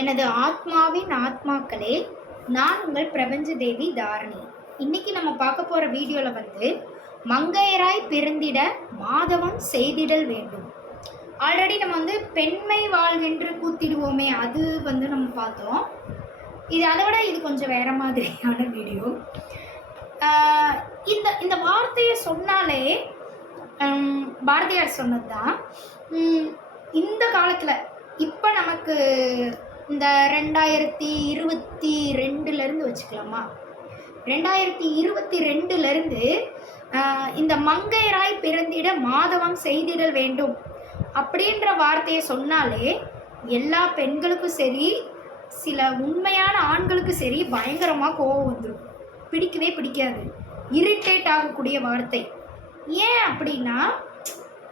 எனது ஆத்மாவின் ஆத்மாக்களே, நான் உங்கள் பிரபஞ்ச தேவி தாரணி. இன்னைக்கு நம்ம பார்க்க போகிற வீடியோவில் மங்கையராய் பிறந்திட மாதவம் செய்திடல் வேண்டும். ஆல்ரெடி நம்ம பெண்மை வாழ்வென்று கூத்திடுவோமே அது நம்ம பார்த்தோம். அதை விட இது கொஞ்சம் வேற மாதிரியான வீடியோ. இந்த இந்த வார்த்தையை சொன்னாலே பாரதியார் சொன்னது தான். இந்த காலத்தில் இப்போ நமக்கு இந்த 2022 வச்சுக்கலாமா, 2022 இந்த மங்கையராய் பிறந்திட மாதவம் செய்திடல் வேண்டும் அப்படின்ற வார்த்தையை சொன்னாலே எல்லா பெண்களுக்கும் சரி, சில உண்மையான ஆண்களுக்கு சரி பயங்கரமாக கோவம் வந்துடும். பிடிக்கவே பிடிக்காது, இரிட்டேட் ஆகக்கூடிய வார்த்தை. ஏன் அப்படின்னா,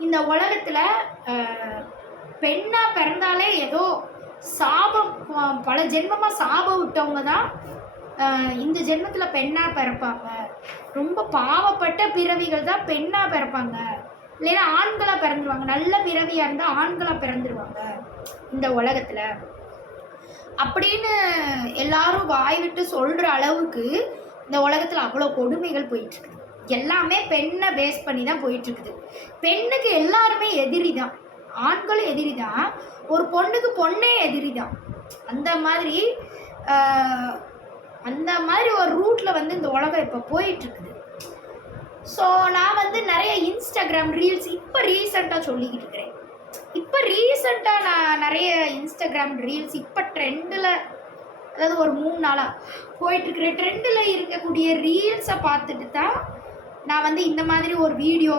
இந்த உலகத்தில் பெண்ணாக பிறந்தாலே ஏதோ சாபம், பல ஜென்மமாக சாபம் விட்டவங்க தான் இந்த ஜென்மத்தில் பெண்ணாக பிறப்பாங்க. ரொம்ப பாவப்பட்ட பிறவிகள் தான் பெண்ணாக பிறப்பாங்க, இல்லைன்னா ஆண்களாக பிறந்துருவாங்க. நல்ல பிறவியாக இருந்தால் ஆண்களாக பிறந்துருவாங்க இந்த உலகத்தில் அப்படின்னு எல்லாரும் வாய் விட்டு சொல்கிற அளவுக்கு இந்த உலகத்தில் அவ்வளோ கொடுமைகள் போயிட்டுருக்குது. எல்லாமே பெண்ணை பேஸ் பண்ணி தான் போயிட்டுருக்குது. பெண்ணுக்கு எல்லாருமே எதிரி தான், ஆண்களும் எதிரி தான், ஒரு பொண்ணுக்கு பொண்ணே எதிரி தான். அந்த மாதிரி ஒரு ரூட்டில் இந்த உலகம் இப்போ போயிட்டுருக்குது. ஸோ நான் நிறைய இன்ஸ்டாகிராம் ரீல்ஸ் இப்போ ரீசெண்டாக சொல்லிக்கிட்டு இருக்கிறேன். இப்போ ரீசெண்டாக நான் நிறைய இன்ஸ்டாகிராம் ரீல்ஸ் இப்போ ட்ரெண்டில், அதாவது ஒரு 3 நாளாக போயிட்டுருக்கிற ட்ரெண்டில் இருக்கக்கூடிய ரீல்ஸை பார்த்துட்டு தான் நான் இந்த மாதிரி ஒரு வீடியோ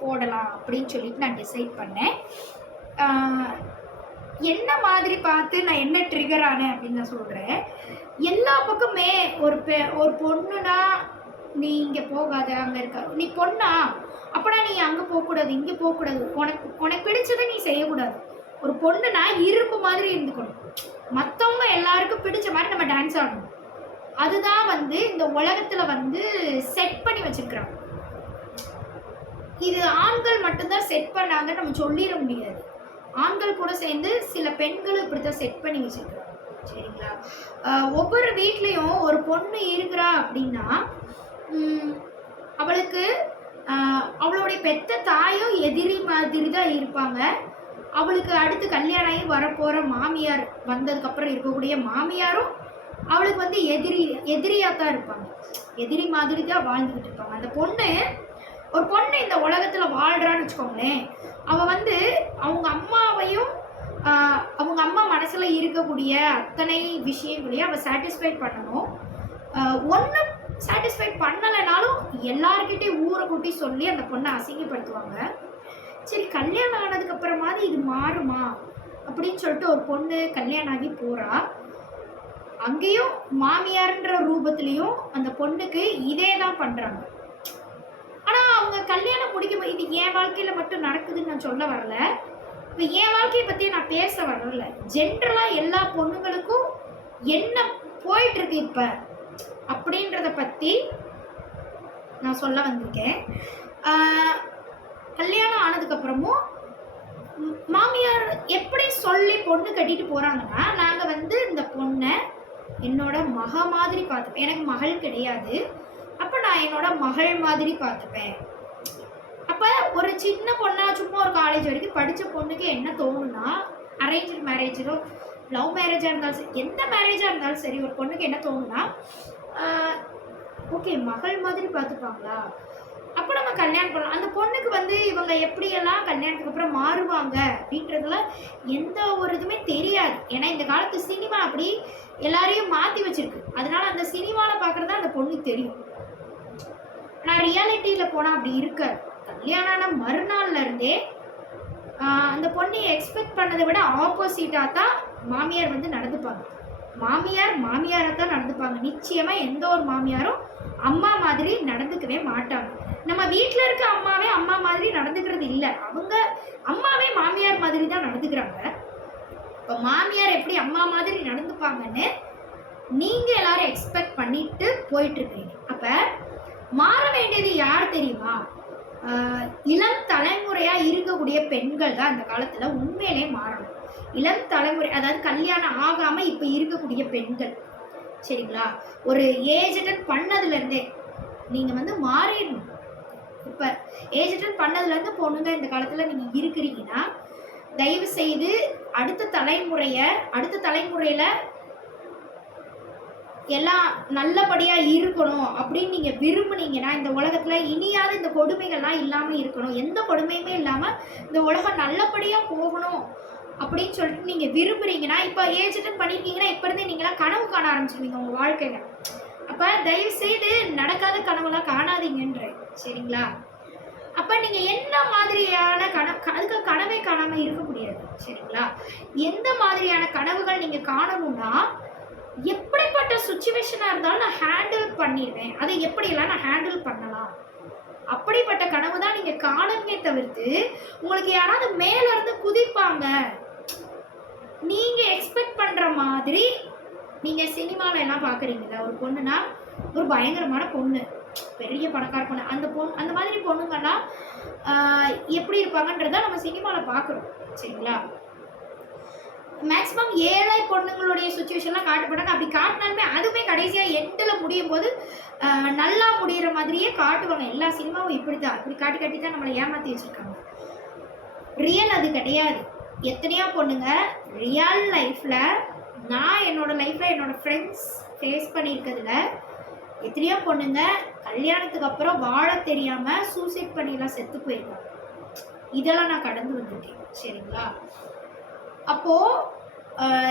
போடலாம் அப்படின்னு சொல்லிட்டு நான் டிசைட் பண்ணேன். என்ன மாதிரி பார்த்து நான் என்ன ட்ரிகர் ஆனேன் அப்படின்னு நான் சொல்கிறேன். எல்லா பக்கமே ஒரு பொண்ணுனா நீ இங்கே போகாத, அங்கே இருக்க, நீ பொண்ணா அப்போனா நீ அங்கே போகக்கூடாது, இங்கே போகக்கூடாது, உனக்கு பிடிச்சதை நீ செய்யக்கூடாது. ஒரு பொண்ணுனா இரும்பு மாதிரி இருந்துக்கணும், மற்றவங்க எல்லாருக்கும் பிடிச்ச மாதிரி நம்ம டான்ஸ் ஆடணும். அதுதான் இந்த உலகத்தில் செட் பண்ணி வச்சுருக்குறாங்க. இது ஆண்கள் மட்டும்தான் செட் பண்ணாங்கன்னு நம்ம சொல்லிட முடியாது. ஆண்கள் கூட சேர்ந்து சில பெண்களும் இப்படி தான் செட் பண்ணி வச்சுருக்குறாங்க. சரிங்களா? ஒவ்வொரு வீட்லேயும் ஒரு பொண்ணு இருக்கிறா அப்படின்னா அவளுக்கு அவளுடைய பெத்த தாயும் எதிரி மாதிரி தான் இருப்பாங்க. அவளுக்கு அடுத்து கல்யாணம் ஆகி வரப்போகிற மாமியார் வந்ததுக்கப்புறம் இருக்கக்கூடிய மாமியாரும் அவளுக்கு எதிரியாக தான் இருப்பாங்க, எதிரி மாதிரி தான் வாழ்ந்துக்கிட்டு இருப்பாங்க. அந்த ஒரு பொண்ணு இந்த உலகத்தில் வாழ்கிறான்னு வச்சுக்கோங்களேன், அவள் அவங்க அம்மாவையும் அவங்க அம்மா மனசில் இருக்கக்கூடிய அத்தனை விஷயங்களையும் அவள் சாட்டிஸ்ஃபை பண்ணணும். ஒன்று சாட்டிஸ்ஃபை பண்ணலைனாலும் எல்லாருக்கிட்டையும் ஊரை கூட்டி சொல்லி அந்த பொண்ணை அசிங்கப்படுத்துவாங்க. சரி, கல்யாணம் ஆனதுக்கப்புறமாவது இது மாறுமா அப்படின்னு சொல்லிட்டு ஒரு பொண்ணு கல்யாணம் ஆகி போகிறா. அங்கேயும் மாமியார்ன்ற ரூபத்துலேயும் அந்த பொண்ணுக்கு இதே தான் பண்ணுறாங்க. ஆனால் அவங்க கல்யாணம் முடிக்கும், இது என் வாழ்க்கையில் மட்டும் நடக்குதுன்னு நான் சொல்ல வரல, இப்போ என் வாழ்க்கையை பற்றி நான் பேச வரல. ஜென்ரலாக எல்லா பொண்ணுங்களுக்கும் என்ன போயிட்டுருக்கு இப்போ அப்படின்றத பற்றி நான் சொல்ல வந்திருக்கேன். கல்யாணம் ஆனதுக்கப்புறமும் மாமியார் எப்படி சொல்லி பொண்ணு கட்டிட்டு போகிறாங்கன்னா, நாங்கள் இந்த பொண்ணை என்னோட மக மாதிரி பார்த்துப்பேன். எனக்கு மகள் கிடையாது, அப்போ நான் என்னோட மகள் மாதிரி பார்த்துப்பேன். அப்போ ஒரு சின்ன பொண்ணா சும்மா ஒரு காலேஜ் வரைக்கும் படித்த பொண்ணுக்கு என்ன தோணுன்னா, அரேஞ்ச் மேரேஜோ லவ் மேரேஜாக இருந்தாலும் சரி, எந்த மேரேஜாக இருந்தாலும் சரி, ஒரு பொண்ணுக்கு என்ன தோணுன்னா, ஓகே மகள் மாதிரி பார்த்துப்பாங்களா, அப்போ நம்ம கல்யாணம் பண்ணலாம். அந்த பொண்ணுக்கு இவங்க எப்படியெல்லாம் கல்யாணத்துக்கு அப்புறம் மாறுவாங்க அப்படின்றதுல எந்த ஒரு இதுவுமே தெரியாது. ஏன்னா இந்த காலத்து சினிமா அப்படி எல்லாரையும் மாற்றி வச்சிருக்கு. அதனால அந்த சினிமாவில் பார்க்குறதா அந்த பொண்ணுக்கு தெரியும். ஆனால் ரியாலிட்டியில் போனால் அப்படி இருக்காது. கல்யாணம் மறுநாள்ல இருந்தே அந்த பொண்ணை எக்ஸ்பெக்ட் பண்ணதை விட ஆப்போசிட்டாக தான் மாமியார் நடந்துப்பாங்க. மாமியாராக தான் நடந்துப்பாங்க. நிச்சயமாக எந்த ஒரு மாமியாரும் அம்மா மாதிரி நடந்துக்கவே மாட்டாங்க. நம்ம வீட்டில் இருக்க அம்மாவே அம்மா மாதிரி நடந்துக்கிறது இல்லை, அவங்க அம்மாவே மாமியார் மாதிரி தான் நடந்துக்கிறாங்க. இப்போ மாமியார் எப்படி அம்மா மாதிரி நடந்துப்பாங்கன்னு நீங்கள் எல்லாரும் எக்ஸ்பெக்ட் பண்ணிட்டு போயிட்டுருக்கீங்க. அப்போ மாற வேண்டியது யார் தெரியுமா? இளம் தலைமுறையாக இருக்கக்கூடிய பெண்கள் தான் இந்த காலத்தில் உண்மையிலே மாறணும். இளம் தலைமுறை, அதாவது கல்யாணம் ஆகாமல் இப்போ இருக்கக்கூடிய பெண்கள், சரிங்களா, ஒரு ஏஜ் அட்டன் பண்ணதுலேருந்தே நீங்கள் வந்து மாறிடணும். இப்போ ஏஜ் அட்டன் பண்ணதுலேருந்து பொண்ணுங்க இந்த காலத்தில் நீங்கள் இருக்கிறீங்கன்னா தயவு செய்து அடுத்த தலைமுறையில் எல்லாம் நல்லபடியாக இருக்கணும் அப்படின்னு நீங்கள் விரும்புனீங்கன்னா இந்த உலகத்தில் இனியாவது இந்த கொடுமைகள்லாம் இல்லாமல் இருக்கணும், எந்த கொடுமையுமே இல்லாமல் இந்த உலகம் நல்லபடியாக போகணும் அப்படின்னு சொல்லிட்டு நீங்கள் விரும்புகிறீங்கன்னா இப்போ ஏஜ் அட்டன் பண்ணியிருக்கீங்கன்னா இப்போ இருந்தே நீங்களாம் கனவு காண ஆரம்பிச்சிருவீங்க உங்கள் வாழ்க்கையில். அப்போ தயவுசெய்து நடக்காத கனவுலாம் காணாதீங்கன்ற, சரிங்களா. அப்போ நீங்கள் என்ன மாதிரியான அதுக்கு கனவே காணாமல் இருக்க முடியாது, சரிங்களா. எந்த மாதிரியான கனவுகள் நீங்கள் காணணும்னா, எப்படிப்பட்ட சுச்சுவேஷனாக இருந்தாலும் நான் ஹேண்டில் பண்ணிடுவேன், அதை எப்படியெல்லாம் நான் ஹேண்டில் பண்ணலாம், அப்படிப்பட்ட கனவு தான் நீங்கள் காணவே தவிர்த்து உங்களுக்கு யாராவது மேலேருந்து குதிப்பாங்க நீங்கள் எக்ஸ்பெக்ட் பண்ணுற மாதிரி. நீங்கள் சினிமாவில் எல்லாம் பார்க்குறீங்களா, ஒரு பொண்ணுனா ஒரு பயங்கரமான பொண்ணு, பெரிய பணக்கார பொண்ணு, அந்த மாதிரி பொண்ணுங்கள்லாம் எப்படி இருப்பாங்கன்றதான் நம்ம சினிமாவில் பார்க்குறோம், சரிங்களா. மேக்ஸிமம் ஏழை பொண்ணுங்களுடைய சுச்சுவேஷன்லாம் காட்டப்பட்டாங்க. அப்படி காட்டினாலுமே அதுவுமே கடைசியாக எண்டில் முடியும் போது நல்லா முடிகிற மாதிரியே காட்டுவாங்க. எல்லா சினிமாவும் இப்படி காட்டி தான் நம்மளை ஏமாற்றி வச்சுருக்காங்க. ரியல் அது கிடையாது. எத்தனையோ பொண்ணுங்க ரியல் லைஃப்பில், நான் என்னோடய லைஃப்பில் என்னோடய ஃப்ரெண்ட்ஸ் ஃபேஸ் பண்ணியிருக்கிறதுல எத்தனையோ பொண்ணுங்க கல்யாணத்துக்கு அப்புறம் வாழ தெரியாமல் சூசைட் பண்ணிலாம் செத்து போயிருக்காங்க. இதெல்லாம் நான் கடந்து வந்திருக்கேன், சரிங்களா. அப்போது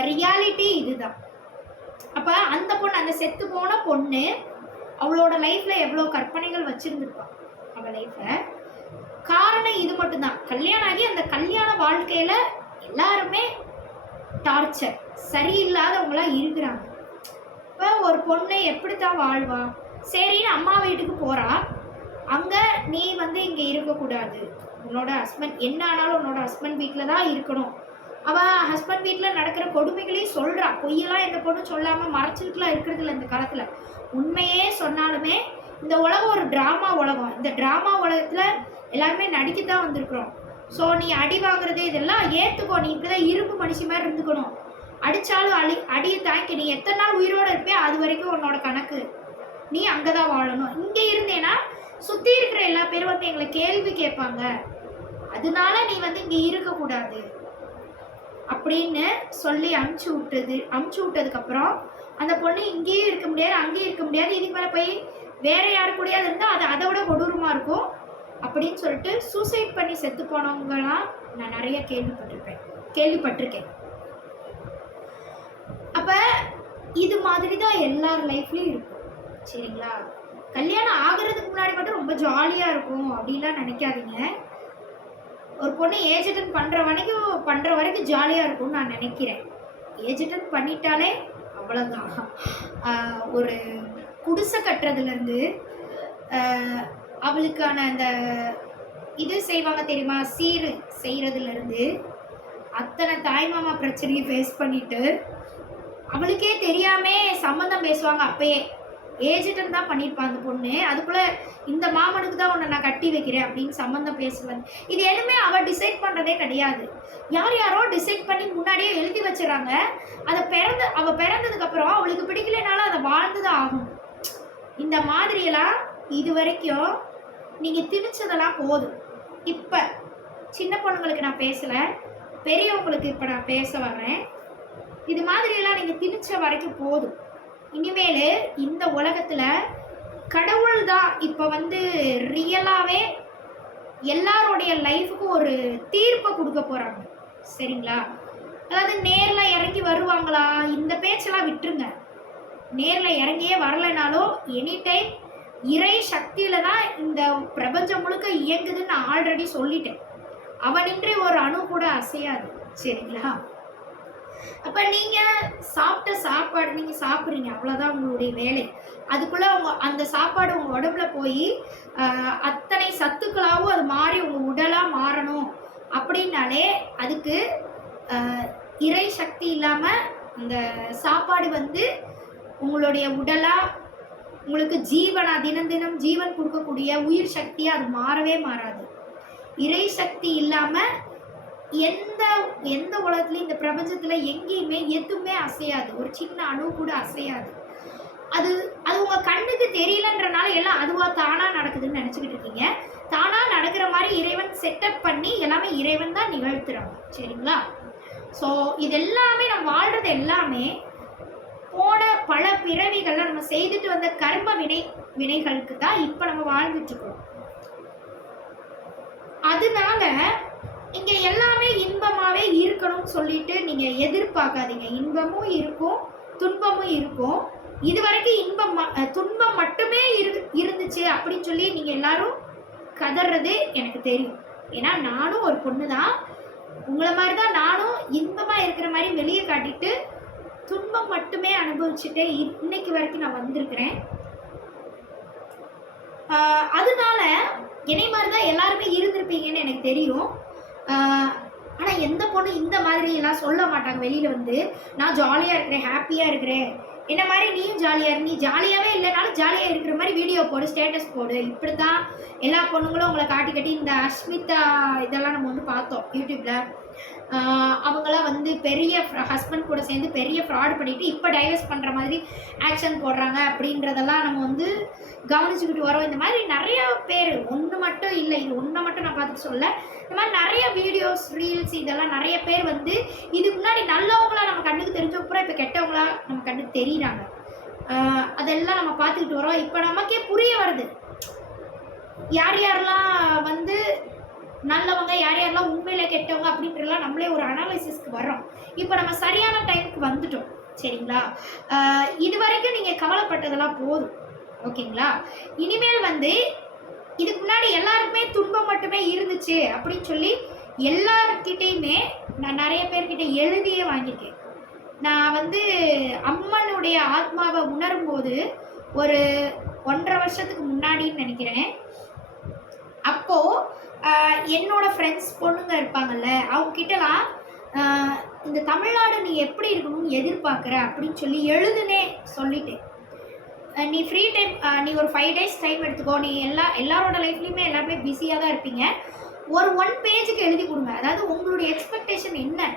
ரியாலிட்டி இதுதான். அப்போ அந்த பொண்ணு, அந்த செத்து போன பொண்ணு அவளோட லைஃப்பில் எவ்வளோ கற்பனைகள் வச்சுருந்துருப்பான் அவள் லைஃப்பில். காரணம் இது மட்டும்தான். கல்யாணம் ஆகி அந்த கல்யாண வாழ்க்கையில் எல்லாருமே டார்ச்சர், சரியில்லாதவங்களாம் இருக்கிறாங்க. இப்போ ஒரு பொண்ணு எப்படி தான் வாழ்வா? சரின்னு அம்மா வீட்டுக்கு போகிறா, அங்கே நீ வந்து இங்கே இருக்கக்கூடாது, உன்னோட ஹஸ்பண்ட் என்ன ஆனாலும் உன்னோட ஹஸ்பண்ட் வீட்டில் தான் இருக்கணும். அவள் ஹஸ்பண்ட் வீட்டில் நடக்கிற கொடுமைகளையும் சொல்கிறா. பொய்யெல்லாம் எந்த பொண்ணு சொல்லாமல் மறைச்சிட்டுலாம் இருக்கிறதில்ல இந்த காலத்தில். உண்மையே சொன்னாலுமே இந்த உலகம் ஒரு ட்ராமா உலகம். இந்த ட்ராமா உலகத்தில் எல்லாருமே நடிக்கத்தான் வந்திருக்கிறோம். ஸோ நீ அடி வாங்குறது இதெல்லாம் ஏற்றுக்கோ. நீ இப்படி தான் இரும்பு மனுஷி மாதிரி இருந்துக்கணும். அடித்தாலும் அடியை தாங்கி நீ எத்தனை நாள் உயிரோடு இருப்பியோ அது வரைக்கும் உன்னோட கணக்கு. நீ அங்கே தான் வாழணும். இங்கே இருந்தேன்னா சுற்றி இருக்கிற எல்லா பேரும் வந்து எங்களை கேள்வி கேட்பாங்க, அதனால நீ வந்து இங்கே இருக்கக்கூடாது அப்படின்னு சொல்லி அமுச்சு விட்டதுக்கப்புறம் அந்த பொண்ணு இங்கேயும் இருக்க முடியாது, அங்கேயும் இருக்க முடியாது, இதுக்கு மேலே போய் வேறு யாரு கூடயாவது இருந்தால் அது அதை விட கொடூரமாக இருக்கும் அப்படின்னு சொல்லிட்டு சூசைட் பண்ணி செத்து போனவங்களாம் நான் நிறைய கேள்விப்பட்டிருக்கேன். அப்போ இது மாதிரி தான் எல்லார் லைஃப்லேயும் இருக்கும், சரிங்களா. கல்யாணம் ஆகிறதுக்கு முன்னாடி மட்டும் ரொம்ப ஜாலியாக இருக்கும் அப்படின்லாம் நினைக்காதீங்க. ஒரு பொண்ணு ஏஜ் அட்டன் பண்ணுற வரைக்கும் ஜாலியாக இருக்கும்னு நான் நினைக்கிறேன். ஏஜ் அட்டன் பண்ணிட்டாலே அவ்வளோதான். ஒரு குடிசை கட்டுறதுலேருந்து அவளுக்கான அந்த இது செய்வாங்க தெரியுமா, சீர் செய்கிறதுலேருந்து அத்தனை தாய்மாமா பிரச்சனையை ஃபேஸ் பண்ணிவிட்டு அவளுக்கே தெரியாமல் சம்மந்தம் பேசுவாங்க. அப்பயே ஏஜ் அட்டன் தான் பண்ணியிருப்பான் அந்த பொண்ணு. அதுக்குள்ளே இந்த மாமனுக்கு தான் உன்னை நான் கட்டி வைக்கிறேன் அப்படின்னு சம்மந்தம் பேசுவேன். இது எதுவுமே அவள் டிசைட் பண்ணுறதே கிடையாது. யாரோ டிசைட் பண்ணி முன்னாடியே எழுதி வச்சுறாங்க. அவள் பிறந்ததுக்கப்புறம் அவளுக்கு பிடிக்கலைனாலும் அதை வாழ்ந்து தான் ஆகும். இந்த மாதிரியெல்லாம் இது வரைக்கும் நீங்கள் திணிச்சதெல்லாம் போதும். இப்போ சின்ன பொண்ணுங்களுக்கு நான் பேசலை, பெரியவங்களுக்கு இப்போ நான் பேச வர்றேன். இது மாதிரியெல்லாம் நீங்கள் திணிச்ச வரைக்கும் போதும். இனிமேல் இந்த உலகத்தில் கடவுள் தான் இப்போ வந்து ரியலாகவே எல்லாரோடைய லைஃபுக்கும் ஒரு தீர்ப்பை கொடுக்க போகிறாங்க, சரிங்களா. அதாவது நேரில் இறங்கி வருவாங்களா, இந்த பேச்செல்லாம் விட்டுருங்க. நேரில் இறங்கியே வரலைனாலும் எனி டைம் இறை சக்தியில் தான் இந்த பிரபஞ்சம் முழுக்க இயங்குதுன்னு நான் ஆல்ரெடி சொல்லிட்டேன். அவனின்றி ஒரு அணு கூட அசையாது, சரிங்களா. அப்போ நீங்கள் சாப்பிட்ட சாப்பாடு நீங்கள் சாப்பிட்றீங்க, அவ்வளோதான் உங்களுடைய வேலை. அதுக்குள்ளே அந்த சாப்பாடு உங்கள் உடம்புல போய் அத்தனை சத்துக்களாகவும் அது மாறி உங்கள் உடலாக மாறணும் அப்படின்னாலே அதுக்கு இறை சக்தி இல்லாமல் அந்த சாப்பாடு வந்து உங்களுடைய உடலாக உங்களுக்கு ஜீவனா தினம் தினம் ஜீவன் கொடுக்கக்கூடிய உயிர் சக்தியாக அது மாறவே மாறாது. இறை சக்தி இல்லாமல் எந்த எந்த உலகத்துலையும் இந்த பிரபஞ்சத்தில் எங்கேயுமே எதுவுமே அசையாது. ஒரு சின்ன அணு கூட அசையாது. அது அது உங்கள் கண்ணுக்கு தெரியலன்றனால எல்லாம் அதுவாக தானாக நடக்குதுன்னு நினச்சிக்கிட்டு இருக்கீங்க. தானாக நடக்கிற மாதிரி இறைவன் செட்டப் பண்ணி எல்லாமே இறைவன் தான் நிகழ்த்துறாங்க. சரிங்களா? ஸோ இது எல்லாமே நம்ம வாழ்கிறது எல்லாமே போன பல பிறவிகளில் நம்ம செய்துட்டு வந்த கர்ம வினைகளுக்கு தான் இப்போ நம்ம வாழ்ந்துட்டுருக்கோம். அதனால இங்கே எல்லாமே இன்பமாகவே இருக்கணும்னு சொல்லிட்டு நீங்கள் எதிர்பார்க்காதீங்க. இன்பமும் இருக்கும், துன்பமும் இருக்கும். இது வரைக்கும் துன்பம் மட்டுமே இருந்துச்சு அப்படின்னு சொல்லி நீங்கள் எல்லாரும் கதறது எனக்கு தெரியும். ஏன்னா நானும் ஒரு பொண்ணு தான். உங்களை மாதிரி தான் நானும் இன்பமாக இருக்கிற மாதிரி வெளியே காட்டிட்டு துன்பம் மட்டுமே அனுபவிச்சுட்டு இன்னைக்கு வரைக்கும் நான் வந்திருக்கிறேன். அதனால என்னை மாதிரி தான் எல்லாருமே இருந்திருப்பீங்கன்னு எனக்கு தெரியும். ஆனால் எந்த பொண்ணு இந்த மாதிரி எல்லாம் சொல்ல மாட்டாங்க வெளியில் வந்து. நான் ஜாலியாக இருக்கிறேன், ஹாப்பியாக இருக்கிறேன், என்ன மாதிரி நீயும் ஜாலியாக நீ ஜாலியாகவே இல்லைனாலும் ஜாலியாக இருக்கிற மாதிரி வீடியோ போடு, ஸ்டேட்டஸ் போடு. இப்படி தான் எல்லா பொண்ணுங்களும் உங்களை காட்டி இந்த அஸ்மிதா இதெல்லாம் நம்ம வந்து பார்த்தோம் யூடியூப்பில். அவங்களாம் வந்து பெரிய ஹஸ்பண்ட் கூட சேர்ந்து பெரிய ஃப்ராட் பண்ணிவிட்டு இப்போ டைவர்ஸ் பண்ணுற மாதிரி ஆக்ஷன் போடுறாங்க அப்படின்றதெல்லாம் நம்ம வந்து கவனிச்சுக்கிட்டு வரோம். இந்த மாதிரி நிறைய பேர், ஒன்று மட்டும் இல்லை, இது ஒன்றை மட்டும் நான் பார்த்துட்டு சொல்ல, இந்த மாதிரி நிறைய வீடியோஸ், ரீல்ஸ் இதெல்லாம் நிறைய பேர் வந்து இதுக்கு முன்னாடி நல்லவங்களா நம்ம கண்ணுக்கு தெரிஞ்சப்பறம் இப்போ கெட்டவங்களா நம்ம கண்ணுக்கு தெரியுறாங்க. அதெல்லாம் நம்ம பார்த்துக்கிட்டு வரோம். இப்போ நமக்கே புரிய வருது யார் யாரெல்லாம் வந்து நல்லவங்க, யார் யாரெல்லாம் உண்மையில கெட்டவங்க அப்படின்றலாம் நம்மளே ஒரு அனாலிசிஸ்க்கு வர்றோம். இப்போ நம்ம சரியான டைமுக்கு வந்துட்டோம். சரிங்களா? இது வரைக்கும் நீங்கள் கவலைப்பட்டதெல்லாம் போதும். ஓகேங்களா? இனிமேல் வந்து இதுக்கு முன்னாடி எல்லாருக்குமே துன்பம் மட்டுமே இருந்துச்சு அப்படின்னு சொல்லி எல்லார்கிட்டையுமே நான் நிறைய பேர்கிட்ட எழுதியே வாங்கியிருக்கேன். நான் வந்து அம்மனுடைய ஆத்மாவை உணரும் போது ஒரு 1.5 வருஷத்துக்கு முன்னாடின்னு நினைக்கிறேன். அப்போது என்னோட ஃப்ரெண்ட்ஸ் பொண்ணுங்க இருப்பாங்கல்ல, அவங்கக்கிட்டலாம் இந்த தமிழ்நாடு நீ எப்படி இருக்கணும்னு எதிர்பார்க்குற அப்படின்னு சொல்லி எழுதுனே சொல்லிட்டேன். நீ ஃப்ரீ டைம் நீ ஒரு 5 days டைம் எடுத்துக்கோ. நீ எல்லாரோட லைஃப்லேயுமே எல்லாருமே பிஸியாக தான் இருப்பீங்க. ஒரு 1 பேஜுக்கு எழுதி கொடுங்க. அதாவது உங்களுடைய எக்ஸ்பெக்டேஷன் என்ன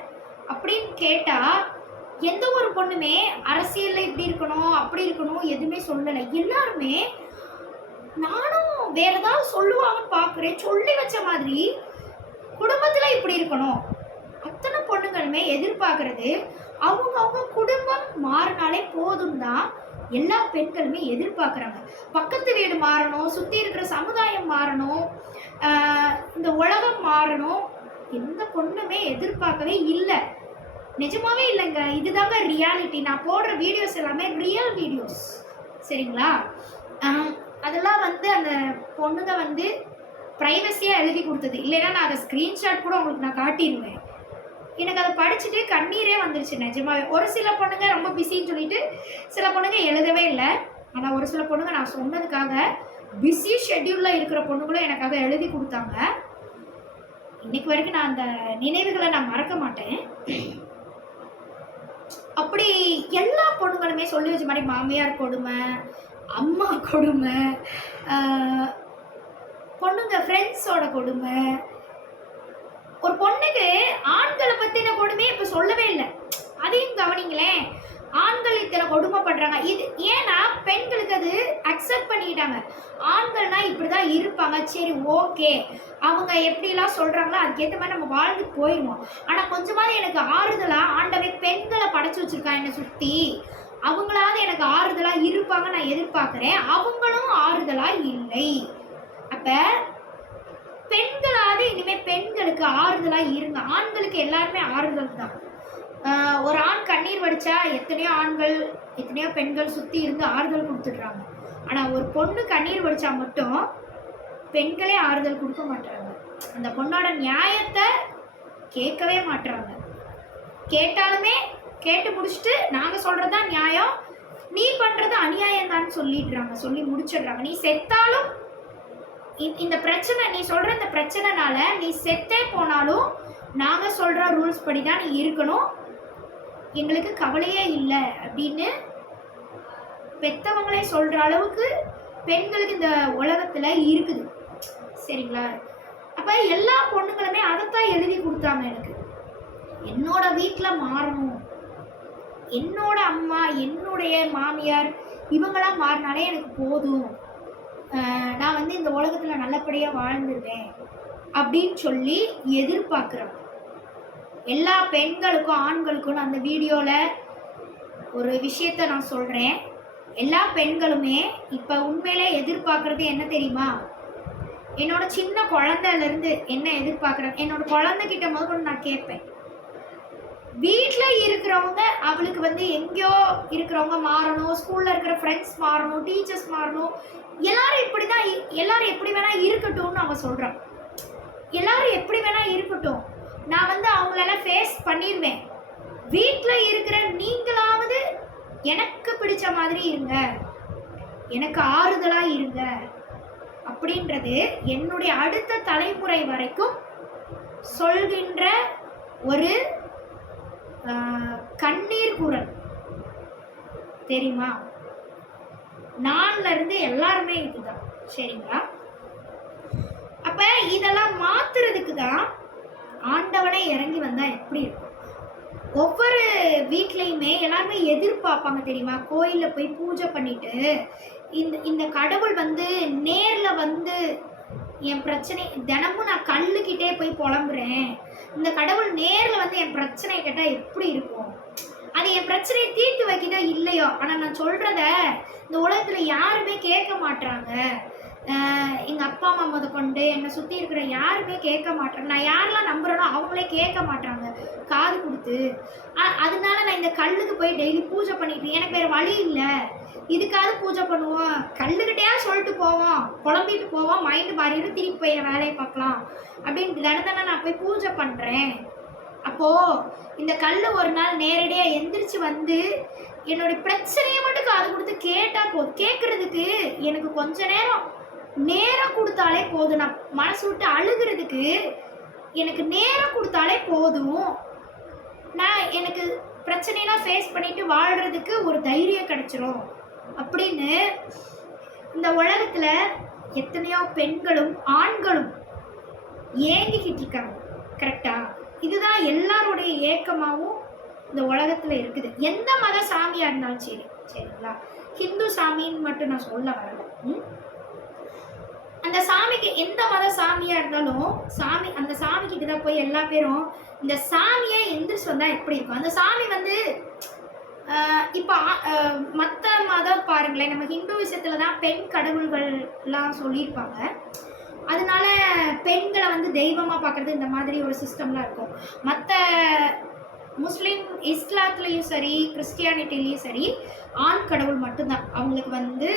அப்படின்னு கேட்டால் எந்த ஒரு பொண்ணுமே அரசியலில் இப்படி இருக்கணும் அப்படி இருக்கணும் எதுவுமே சொல்லலை. எல்லாருமே நானும் வேற ஏதாவது சொல்லுவாங்கன்னு பார்க்குறேன், சொல்லி வச்ச மாதிரி குடும்பத்தில் இப்படி இருக்கணும். அத்தனை பொண்ணுங்களுமே எதிர்பார்க்கறது அவங்க குடும்பம் மாறினாலே போதும் தான் எல்லா பெண்களுமே எதிர்பார்க்குறாங்க. பக்கத்து வீடு மாறணும், சுற்றி இருக்கிற சமுதாயம் மாறணும், இந்த உலகம் மாறணும், எந்த பொண்ணுமே எதிர்பார்க்கவே இல்லை. நிஜமாவே இல்லைங்க. இதுதாங்க ரியாலிட்டி. நான் போடுற வீடியோஸ் எல்லாமே ரியல் வீடியோஸ். சரிங்களா? அதெல்லாம் வந்து அந்த பொண்ணுங்க வந்து ப்ரைவசியாக எழுதி கொடுத்தது. இல்லைன்னா நான் அதை ஸ்க்ரீன்ஷாட் கூட உங்களுக்கு நான் காட்டிடுவேன். எனக்கு அதை படிச்சுட்டு கண்ணீரே வந்துருச்சு நிஜமாவே. ஒரு சில பொண்ணுங்க ரொம்ப பிஸின்னு சொல்லிட்டு சில பொண்ணுங்க எழுதவே இல்லை. ஆனால் ஒரு சில பொண்ணுங்க நான் சொன்னதுக்காக பிஸி ஷெட்யூலில் இருக்கிற பொண்ணுங்களும் எனக்காக எழுதி கொடுத்தாங்க. இன்னைக்கு வரைக்கும் நான் அந்த நினைவுகளை நான் மறக்க மாட்டேன். அப்படி எல்லா பொண்ணுங்களுமே சொல்லி வச்ச மாதிரி மாமியார் கொடுமை, அம்மா கொடுமை, பொண்ணுங்க ஃப்ரெண்ட்ஸோட கொடுமை. ஒரு பொண்ணுக்கு ஆண்களை பற்றின கொடுமையை இப்போ சொல்லவே இல்லை. அதையும் கவனிங்களேன். ஆண்கள் இத்தனை கொடுமைப்படுறாங்க. இது ஏன்னா பெண்களுக்கு அது அக்செப்ட் பண்ணிக்கிட்டாங்க. ஆண்கள்னா இப்படி தான் இருப்பாங்க, சரி ஓகே, அவங்க எப்படிலாம் சொல்கிறாங்களோ அதுக்கேற்ற மாதிரி நம்ம வாழ்ந்து போயிடுவோம். ஆனால் கொஞ்சமாவது எனக்கு ஆறுதலாக ஆண்டவே பெண்களை படைச்சி வச்சுருக்கான் என்னை சுற்றி, அவங்களாவது எனக்கு ஆறுதலாக இருப்பாங்க நான் எதிர்பார்க்குறேன். அவங்களும் ஆறுதலாக இல்லை. அப்போ பெண்களாவது இனிமேல் பெண்களுக்கு ஆறுதலாக இருங்க. ஆண்களுக்கு எல்லாருமே ஆறுதல் தான். ஒரு ஆண் கண்ணீர் வடித்தா எத்தனையோ ஆண்கள் எத்தனையோ பெண்கள் சுற்றி இருந்து ஆறுதல் கொடுத்துட்றாங்க. ஆனால் ஒரு பொண்ணு கண்ணீர் வடித்தா மட்டும் பெண்களே ஆறுதல் கொடுக்க மாட்டுறாங்க. அந்த பொண்ணோட நியாயத்தை கேட்கவே மாட்டுறாங்க. கேட்டாலுமே கேட்டு முடிச்சுட்டு நாங்கள் சொல்கிறது தான் நியாயம், நீ பண்ணுறது அநியாயம் தான் சொல்லி முடிச்சிடுறாங்க. நீ செத்தாலும் இந்த பிரச்சனை, நீ சொல்கிற இந்த பிரச்சனைனால நீ செத்தே போனாலும் நாங்கள் சொல்கிற ரூல்ஸ் படி தான் நீ இருக்கணும், எங்களுக்கு கவலையே இல்லை அப்படின்னு பெத்தவங்களே சொல்கிற அளவுக்கு பெண்களுக்கு இந்த உலகத்தில் இருக்குது. சரிங்களா? அப்போ எல்லா பொண்ணுங்களுமே அதைத்தான் எழுதி கொடுத்தாங்க எனக்கு. என்னோட வீட்டில் மாறணும், என்னோட அம்மா, என்னுடைய மாமியார் இவங்களாம் மாறினாலே எனக்கு போதும், நான் வந்து இந்த உலகத்தில் நல்லபடியாக வாழ்ந்துருவேன் அப்படின்னு சொல்லி எதிர்பார்க்குறேன். எல்லா பெண்களுக்கும் ஆண்களுக்கும் நான் அந்த வீடியோவில் ஒரு விஷயத்த நான் சொல்கிறேன். எல்லா பெண்களுமே இப்போ உண்மையிலே எதிர்பார்க்குறது என்ன தெரியுமா? என்னோட சின்ன குழந்தையிலேருந்து என்ன எதிர்பார்க்குறேன், என்னோட குழந்தைகிட்ட முதல்ல நான் கேட்பேன். வீட்டில் இருக்கிறவங்க அவளுக்கு வந்து எங்கேயோ இருக்கிறவங்க மாறணும், ஸ்கூலில் இருக்கிற ஃப்ரெண்ட்ஸ் மாறணும், டீச்சர்ஸ் மாறணும், எல்லாரும் இப்படி தான், எல்லாரும் எப்படி வேணால் இருக்கட்டும்னு அவன் சொல்கிறான். எல்லாரும் எப்படி வேணால் இருக்கட்டும், நான் வந்து அவங்களெல்லாம் ஃபேஸ் பண்ணிடுவேன். வீட்டில் இருக்கிற நீங்களாவது எனக்கு பிடிச்ச மாதிரி இருங்க, எனக்கு ஆறுதலாக இருங்க அப்படின்றது என்னுடைய அடுத்த தலைமுறை வரைக்கும் சொல்கின்ற ஒரு கண்ணீர் குரல் தெரியுமா? நான்ல இருந்து எல்லாருமே இதுதான். சரிங்களா? அப்ப இதெல்லாம் மாத்துறதுக்கு தான் ஆண்டவனே இறங்கி வந்தா எப்படி இருக்கும்? ஒவ்வொரு வீட்லையுமே எல்லாருமே எதிர்பார்ப்பாங்க தெரியுமா? கோயிலில் போய் பூஜை பண்ணிட்டு இந்த கடவுள் வந்து நேரில் வந்து என் பிரச்சனை, தினமும் நான் கல்லுக்கிட்டே போய் புலம்புறேன், இந்த கடவுள் நேரில் வந்து என் பிரச்சனையை கேட்டால் எப்படி இருக்கும்? அது என் பிரச்சனையை தீர்த்து வைக்கிதோ இல்லையோ, ஆனால் நான் சொல்கிறத இந்த உலகத்தில் யாருமே கேட்க மாட்டுறாங்க. எங்கள் அப்பா அம்மா முத கொண்டு என்னை சுற்றி இருக்கிற யாருமே கேட்க மாட்டாங்க. நான் யாரெல்லாம் நம்புகிறேனோ அவங்களே கேட்க மாட்டாங்க காது கொடுத்து. அதனால நான் இந்த கல்லுக்கு போய் டெய்லி பூஜை பண்ணிட்டு, எனக்கு வேறு வழி இல்லை, இதுக்காவது பூஜை பண்ணுவோம், கல்லுக்கிட்டேயா சொல்லிட்டு போவோம், குழம்பிட்டு போவோம், மைண்டு மாறிடும், திருப்பி போய் என் வேலையை பார்க்கலாம் அப்படின்னு தினத்தானே நான் போய் பூஜை பண்ணுறேன். அப்போது இந்த கல் ஒரு நாள் நேரடியாக எந்திரிச்சு வந்து என்னுடைய பிரச்சனையை மட்டும் காது கொடுத்து கேட்டால் போதும். கேட்குறதுக்கு எனக்கு கொஞ்ச நேரம் கொடுத்தாலே போதும். நான் மனசு விட்டு அழுகிறதுக்கு எனக்கு நேரம் கொடுத்தாலே போதும். நான் எனக்கு பிரச்சனையெல்லாம் ஃபேஸ் பண்ணிட்டு வாழ்கிறதுக்கு ஒரு தைரியம் கிடைச்சிரும் அப்படின்னு இந்த உலகத்தில் எத்தனையோ பெண்களும் ஆண்களும் ஏங்கிக்கிட்டு இருக்காங்க. கரெக்டா? இதுதான் எல்லாருடைய ஏக்கமாகவும் இந்த உலகத்தில் இருக்குது. எந்த மத சாமியாக இருந்தாலும் சரி. சரிங்களா? ஹிந்து சாமின்னு மட்டும் நான் சொல்ல வரல. அந்த சாமிக்கு எந்த மத சாமியாக இருந்தாலும் சாமி, அந்த சாமிக்கிட்ட தான் போய் எல்லா பேரும் இந்த சாமியை எந்திரிச்சு வந்தால் எப்படி இருக்கும்? அந்த சாமி வந்து இப்போ மற்ற மதம் பாருங்களேன், நம்ம ஹிந்து விஷயத்தில் தான் பெண் கடவுள்கள்லாம் சொல்லியிருப்பாங்க. அதனால பெண்களை வந்து தெய்வமாக பார்க்குறது இந்த மாதிரி ஒரு சிஸ்டம்லாம் இருக்கும். மற்ற முஸ்லீம், இஸ்லாத்துலேயும் சரி, கிறிஸ்டியானிட்டிலையும் சரி, ஆண் கடவுள் மட்டும்தான் அவங்களுக்கு வந்து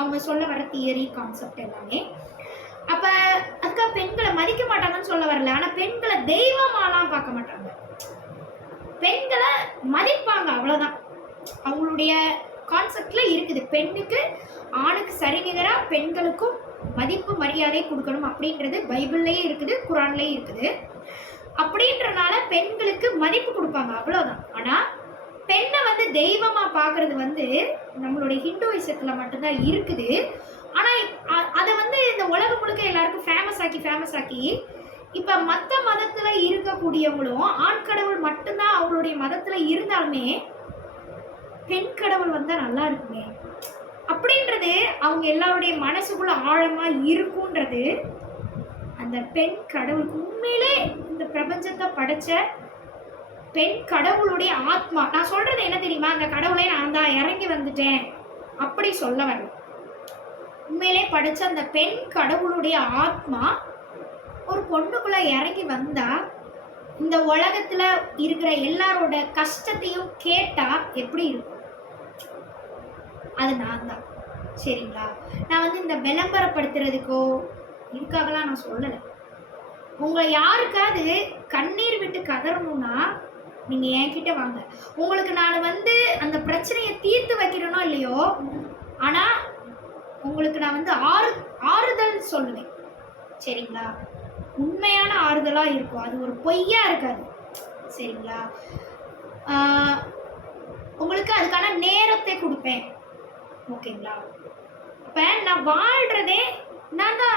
அவங்க சொல்ல வர தியரி, கான்செப்ட் எல்லாமே. அப்போ அதுக்காக பெண்களை மதிக்க மாட்டாங்கன்னு சொல்ல வரல, ஆனால் பெண்களை தெய்வமாலாம் பார்க்க மாட்டாங்க, பெண்களை மதிப்பாங்க, அவ்வளோதான் அவங்களுடைய கான்செப்டில் இருக்குது. பெண்ணுக்கு ஆணுக்கு சரிநிகராக பெண்களுக்கும் மதிப்பு மரியாதை கொடுக்கணும் அப்படின்றது பைபிள்லேயே இருக்குது, குரான்லேயும் இருக்குது. அப்படின்றனால பெண்களுக்கு மதிப்பு கொடுப்பாங்க, அவ்வளோதான். ஆனால் பெண்ணை வந்து தெய்வமாக பார்க்குறது வந்து நம்மளுடைய ஹிந்துவிசத்தில் மட்டும்தான் இருக்குது. ஆனால் அதை வந்து இந்த உலகம் முழுக்க எல்லாருக்கும் ஃபேமஸ் ஆக்கி இப்போ மற்ற மதத்தில் இருக்கக்கூடியவங்களும் ஆண் கடவுள் மட்டும்தான் அவங்களுடைய மதத்தில் இருந்தாலுமே பெண் கடவுள் வந்தால் நல்லா இருக்குமே அப்படின்றது அவங்க எல்லாருடைய மனசுக்குள்ள ஆழமாக இருக்குன்றது அந்த பெண் கடவுளுக்கு. உண்மையிலே இந்த பிரபஞ்சத்தை படைச்ச பெண் கடவுளுடைய ஆத்மா. நான் சொல்றது என்ன தெரியுமா? அந்த கடவுளை நான் தான் இறங்கி வந்துட்டேன் அப்படி சொல்ல வரல. உண்மையிலே படைச்ச அந்த பெண் கடவுளுடைய ஆத்மா ஒரு பொண்ணுக்குள்ள இறங்கி வந்தா இந்த உலகத்துல இருக்கிற எல்லாரோட கஷ்டத்தையும் கேட்டா எப்படி இருக்கும்? அது நான் தான். சரிங்களா? நான் வந்து இந்த விளம்பரப்படுத்துறதுக்கோ இதுக்காகலாம் நான் சொல்லலை. உங்களை யாருக்காவது கண்ணீர் விட்டு கதறணும்னா நீங்கள் என்கிட்ட வாங்க. உங்களுக்கு நான் வந்து அந்த பிரச்சனையை தீர்த்து வைக்கிறேனோ இல்லையோ, ஆனால் உங்களுக்கு நான் வந்து ஆறுதல் சொல்லுவேன். சரிங்களா? உண்மையான ஆறுதலாக இருக்கும், அது ஒரு பொய்யா இருக்காது. சரிங்களா? உங்களுக்கு அதுக்கான நேரத்தை கொடுப்பேன். ஓகேங்களா? இப்போ நான் வாழ்கிறதே நான் தான்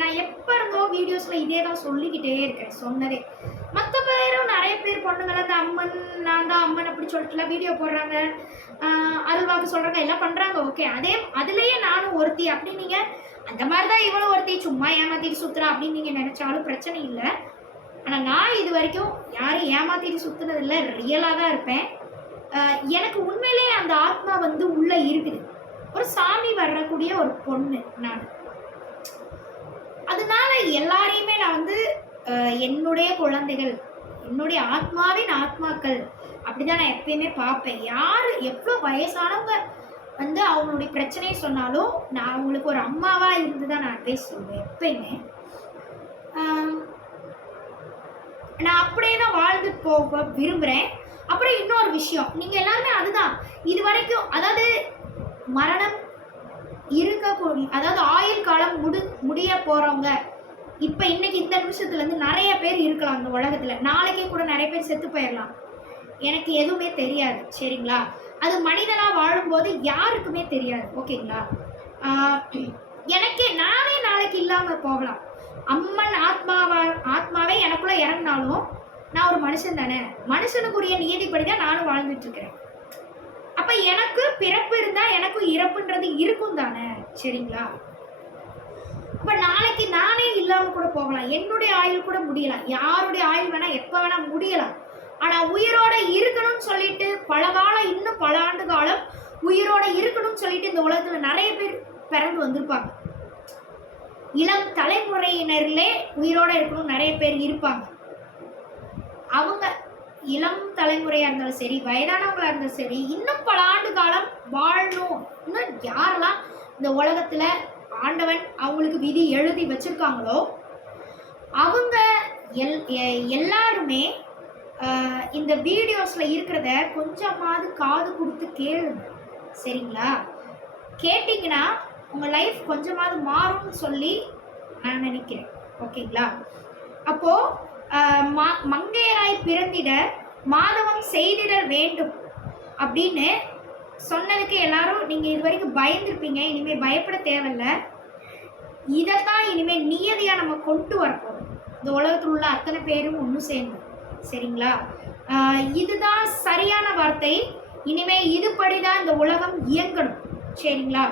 நான் எப்போ இருந்தோ வீடியோஸில் இதே தான் சொல்லிக்கிட்டே இருக்கேன், சொன்னதே. மற்ற பேரும் நிறைய பேர் பொண்ணுங்களை அந்த அம்மன், நான் தான் அம்மன் அப்படி சொல்லிட்டுலாம் வீடியோ போடுறாங்க, அருள்வாக்கு சொல்கிறாங்க, எல்லாம் பண்ணுறாங்க. ஓகே, அதுலேயே நானும் ஒருத்தி அப்படின்னு நீங்கள் அந்த மாதிரி தான் இவ்வளோ ஒருத்தி சும்மா ஏமாற்றிட்டு சுற்றுறா அப்படின்னு நீங்கள் நினச்சாலும் பிரச்சனை இல்லை. ஆனால் நான் இது வரைக்கும் யாரும் ஏமாற்றிட்டு சுற்றுனதில்லை, ரியலாக தான் இருப்பேன். எனக்கு உண்மையிலே அந்த ஆத்மா வந்து உள்ளே இருக்குது. ஒரு சாமி வரக்கூடிய ஒரு பொண்ணு நான். அதனால எல்லாரையுமே நான் வந்து என்னுடைய குழந்தைகள், என்னுடைய ஆத்மாவின் ஆத்மாக்கள் அப்படிதான் நான் எப்பயுமே பார்ப்பேன். யார் எவ்வளோ வயசானவங்க வந்து அவங்களுடைய பிரச்சனையை சொன்னாலும் நான் அவங்களுக்கு ஒரு அம்மாவாக இருந்து தான் நான் அட்வைஸ் சொல்லுவேன் எப்பயுமே. நான் அப்படியே தான் வாழ்ந்து போக விரும்புகிறேன். அப்புறம் இன்னொரு விஷயம், நீங்கள் எல்லாருமே அதுதான் இது வரைக்கும், அதாவது மரணம் அதாவது ஆயுள் காலம் முடிய போகிறவங்க இப்போ இன்னைக்கு இந்த நிமிஷத்துலேருந்து நிறைய பேர் இருக்கலாம் அந்த உலகத்தில். நாளைக்கே கூட நிறைய பேர் செத்து போயிடலாம். எனக்கு எதுவுமே தெரியாது, சரிங்களா? அது மனிதனாக வாழும்போது யாருக்குமே தெரியாது, ஓகேங்களா? நானே நாளைக்கு இல்லாமல் போகலாம். அம்மன் ஆத்மாவே எனக்குள்ளே இறங்கினாலும் நான் ஒரு மனுஷன் தானே. மனுஷனுக்குரிய நியதிப்படி தான் நானும் வாழ்ந்துட்டுருக்கிறேன். அப்போ எனக்கு பிறப்பு இருந்தால் எனக்கும் இறப்புன்றது இருக்கும் தானே, சரிங்களா? இப்போ நாளைக்கு நானே இல்லாமல் கூட போகலாம், என்னுடைய ஆயுள் கூட முடியலாம், யாருடைய ஆயுள் வேணால் எப்போ வேணால் முடியலாம். ஆனால் உயிரோட இருக்கணும்னு சொல்லிட்டு இன்னும் பல ஆண்டு காலம் உயிரோட இருக்கணும்னு சொல்லிட்டு இந்த உலகத்தில் நிறைய பேர் பிறந்து வந்திருப்பாங்க. இளம் தலைமுறையினரிலே உயிரோட இருக்கணும் நிறைய பேர் இருப்பாங்க. அவங்க இளம் தலைமுறையாக இருந்தாலும் சரி, வயதானவங்களாக இருந்தாலும் சரி, இன்னும் பல ஆண்டு காலம் வாழணும். இன்னும் யாரெல்லாம் இந்த உலகத்தில் ஆண்டவன் அவங்களுக்கு விதி எழுதி வச்சுருக்காங்களோ அவங்க எல்லாருமே இந்த வீடியோஸில் இருக்கிறத கொஞ்சமாவது காது கொடுத்து கேளுங்க, சரிங்களா? கேட்டிங்கன்னா உங்கள் லைஃப் கொஞ்சமாவது மாறும்னு சொல்லி நான் நினைக்கிறேன், ஓகேங்களா? அப்போது மங்கையராய் பிறந்திட மாதவம் செய்திட வேண்டும் அப்படின்னு சொன்னதுக்கு எல்லாரும் நீங்கள் இது வரைக்கும் பயந்துருப்பீங்க. இனிமேல் பயப்பட தேவையில்லை. இதைத்தான் இனிமேல் நியதியாக நம்ம கொண்டு வரப்போம் இந்த உலகத்தில் உள்ள அத்தனை பேரும் ஒன்று சேர்ந்து, சரிங்களா? இதுதான் சரியான வார்த்தை. இனிமேல் இதுபடி தான் இந்த உலகம் இயங்கணும், சரிங்களா?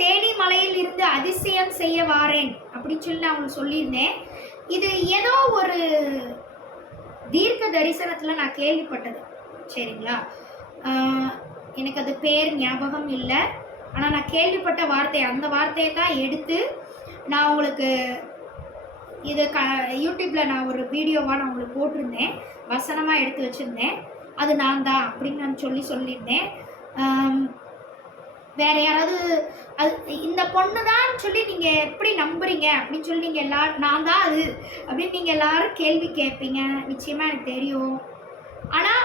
தேனி மலையில் இருந்து அதிசயம் செய்ய வாரேன் அப்படின்னு சொல்லி நான் அவங்களுக்கு சொல்லியிருந்தேன். இது ஏதோ ஒரு தீர்க்க தரிசனத்தில் நான் கேள்விப்பட்டது, சரிங்களா? எனக்கு அது பேர் ஞாபகம் இல்லை. ஆனால் நான் கேள்விப்பட்ட வார்த்தை, அந்த வார்த்தையை தான் எடுத்து நான் உங்களுக்கு இது யூடியூப்பில் நான் ஒரு வீடியோவாக நான் உங்களுக்கு போட்டிருந்தேன், வசனமாக எடுத்து வச்சுருந்தேன். அது நான் தான் அப்படின்னு நான் சொல்லியிருந்தேன். வேறு யாராவது அது இந்த பொண்ணு தான் சொல்லி நீங்கள் எப்படி நம்புறீங்க அப்படின்னு சொல்லி நீங்கள் எல்லோரும் நான் தான் அது அப்படின்னு நீங்கள் எல்லோரும் கேள்வி கேட்பீங்க, நிச்சயமாக எனக்கு தெரியும். ஆனால்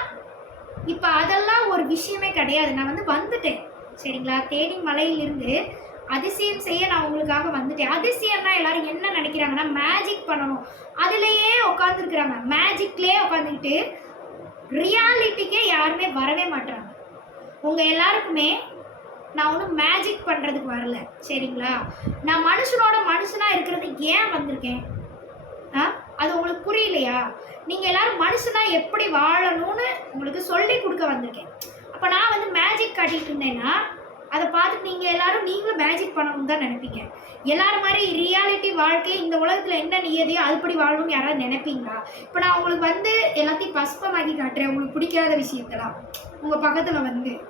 இப்போ அதெல்லாம் ஒரு விஷயமே கிடையாது. நான் வந்துட்டேன், சரிங்களா? தேனி மலையிலிருந்து அதிசயம் செய்ய நான் உங்களுக்காக வந்துட்டேன். அதிசயம்னா எல்லாரும் என்ன நினைக்கிறாங்கன்னா மேஜிக் பண்ணணும், அதுலேயே உட்காந்துருக்குறாங்க. மேஜிக்லேயே உட்காந்துக்கிட்டு ரியாலிட்டிக்கே யாருமே வரவே மாட்டாங்க. உங்கள் எல்லாருக்குமே நான் ஒன்றும் மேஜிக் பண்ணுறதுக்கு வரல, சரிங்களா? நான் மனுஷனாக இருக்கிறது ஏன் வந்திருக்கேன்? அது உங்களுக்கு புரியலையா? நீங்கள் எல்லோரும் மனுஷனாக எப்படி வாழணும்னு உங்களுக்கு சொல்லி கொடுக்க வந்திருக்கேன். அப்போ நான் மேஜிக் காட்டிகிட்டு இருந்தேன்னா அதை பார்த்துட்டு நீங்களும் மேஜிக் பண்ணணும்னு தான் நினைப்பீங்க. எல்லாரும் மாதிரி ரியாலிட்டி வாழ்க்கை இந்த உலகத்தில் என்ன நியதியோ அதுபடி வாழணும்னு யாராவது நினைப்பீங்களா? இப்போ நான் உங்களுக்கு எல்லாத்தையும் பஸ்பமாக்கி காட்டுறேன், உங்களுக்கு பிடிக்காத விஷயத்தெல்லாம் உங்கள் பக்கத்தில்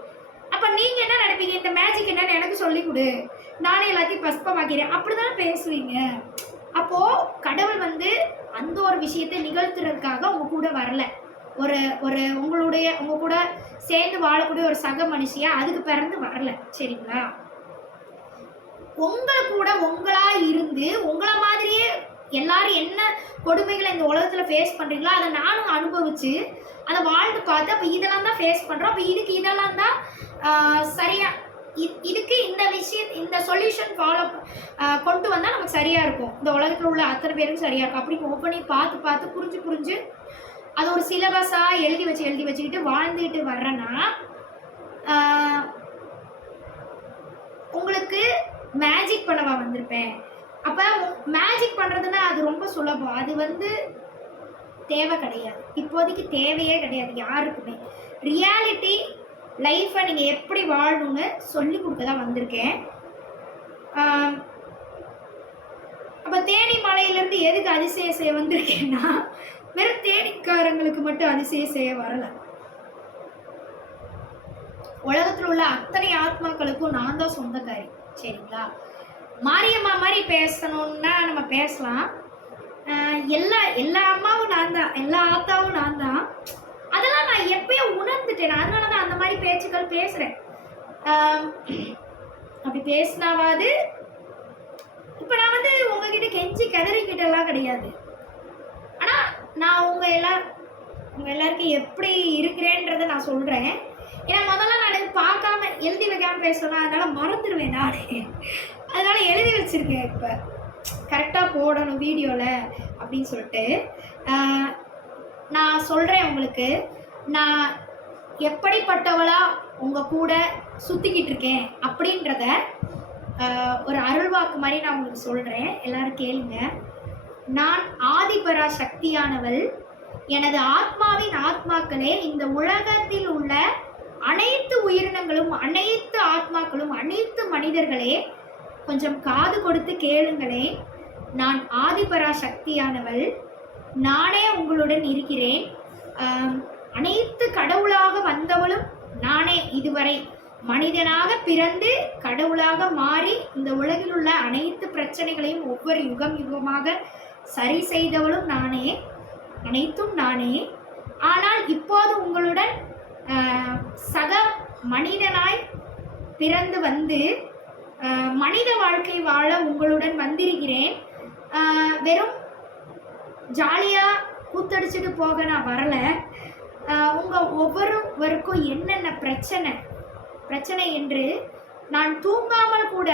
அப்போ நீங்கள் என்ன நினைப்பீங்க? இந்த மேஜிக் என்னன்னு எனக்கு சொல்லிக் கொடு, நானே எல்லாத்தையும் பஸ்பமாக்கிறேன், அப்படி தானே பேசுவீங்க. அப்போது கடவுள் அந்த ஒரு விஷயத்தை நிகழ்த்துறதுக்காக உங்கள் கூட வரல. உங்கள் கூட சேர்ந்து வாழக்கூடிய ஒரு சக மனுஷியாக அதுக்கு பிறந்து வரல, சரிங்களா? உங்களாக இருந்து உங்களை மாதிரியே எல்லாரும் என்ன கொடுமைகளை இந்த உலகத்தில் ஃபேஸ் பண்ணுறீங்களோ அதை நானும் அனுபவித்து அதை வாழ்ந்து பார்த்து அப்போ இதெல்லாம் தான் ஃபேஸ் பண்ணுறோம். அப்போ இதுக்கு இதெல்லாம் தான் சரியாக இதுக்கு இந்த சொல்யூஷன் ஃபாலோ கொண்டு வந்தால் நமக்கு சரியாக இருக்கும், இந்த உலகத்தில் உள்ள அத்தனை பேருக்கும் சரியாக இருக்கும் அப்படின்னு ஒவ்வொன்றையும் பார்த்து புரிஞ்சு அது ஒரு சிலபஸாக எழுதி வச்சுக்கிட்டு வாழ்ந்துக்கிட்டு வர்றேன்னா உங்களுக்கு மேஜிக் பண்ணவா வந்திருப்பேன். அப்போ மேஜிக் பண்ணுறதுன்னா அது ரொம்ப சுலபம். அது வந்து தேவை கிடையாது, இப்போதைக்கு தேவையே கிடையாது யாருக்குமே. ரியாலிட்டி லைஃப்பை நீங்கள் எப்படி வாழணும்னு சொல்லி கொடுக்க தான் வந்திருக்கேன். அப்போ தேனி மலையிலேருந்து எதுக்கு அதிசயம் செய்ய வந்திருக்கேன்னா, வெறும் தேனிக்காரங்களுக்கு மட்டும் அதிசயம் செய்ய வரல. உலகத்தில் உள்ள அத்தனை ஆத்மாக்களுக்கும் நான் தான் சொந்தக்காரி. சரிங்களா? மாரியம்மா மாதிரி பேசணும்னா நம்ம பேசலாம். எல்லா அம்மாவும் நான் தான், எல்லா ஆத்தாவும் நான் தான். அதெல்லாம் நான் எப்பயோ உணர்ந்துட்டேன். அதனால தான் அந்த மாதிரி பேச்சுக்கள் பேசுகிறேன். அப்படி பேசினாவாது இப்போ நான் வந்து உங்ககிட்ட கெஞ்சி கதறிக்கிட்டெல்லாம் கிடையாது. ஆனால் நான் உங்கள் எல்லாருக்கும் எப்படி இருக்கிறேன்றதை நான் சொல்கிறேன். ஏன்னா முதல்ல நான் பார்க்காம எழுதி வைக்காமல் பேசணும், அதனால் மறந்துடுவேன் நானே. அதனால் எழுதி வச்சுருக்கேன். இப்போ கரெக்டாக போடணும் வீடியோவில் அப்படின்னு சொல்லிட்டு நான் சொல்கிறேன் உங்களுக்கு. நான் எப்படிப்பட்டவளாக உங்கள் கூட சுற்றிக்கிட்டு இருக்கேன் அப்படின்றத ஒரு அருள்வாக்கு மாதிரி நான் உங்களுக்கு சொல்கிறேன். எல்லோரும் கேளுங்க. நான் ஆதிபரா சக்தியானவள். எனது ஆத்மாவின் ஆத்மாக்களே, இந்த உலகத்தில் உள்ள அனைத்து உயிரினங்களும், அனைத்து ஆத்மாக்களும், அனைத்து மனிதர்களே, கொஞ்சம் காது கொடுத்து கேளுங்களே. நான் ஆதிபரா சக்தியானவள். நானே உங்களுடன் இருக்கிறேன். அனைத்து கடவுளாக வந்தவளும் நானே. இதுவரை மனிதனாக பிறந்து கடவுளாக மாறி இந்த உலகில் உள்ள அனைத்து பிரச்சனைகளையும் ஒவ்வொரு யுகமாக சரி செய்தவளும் நானே. அனைத்தும் நானே. ஆனால் இப்போது உங்களுடன் சக மனிதனாய் பிறந்து வந்து மனித வாழ்க்கை வாழ உங்களுடன் வந்திருக்கிறேன். வெறும் ஜாலியாக கூத்தடிச்சுட்டு போக நான் வரலை. உங்கள் ஒவ்வொருவருக்கும் என்னென்ன பிரச்சனை என்று நான் தூங்காமல் கூட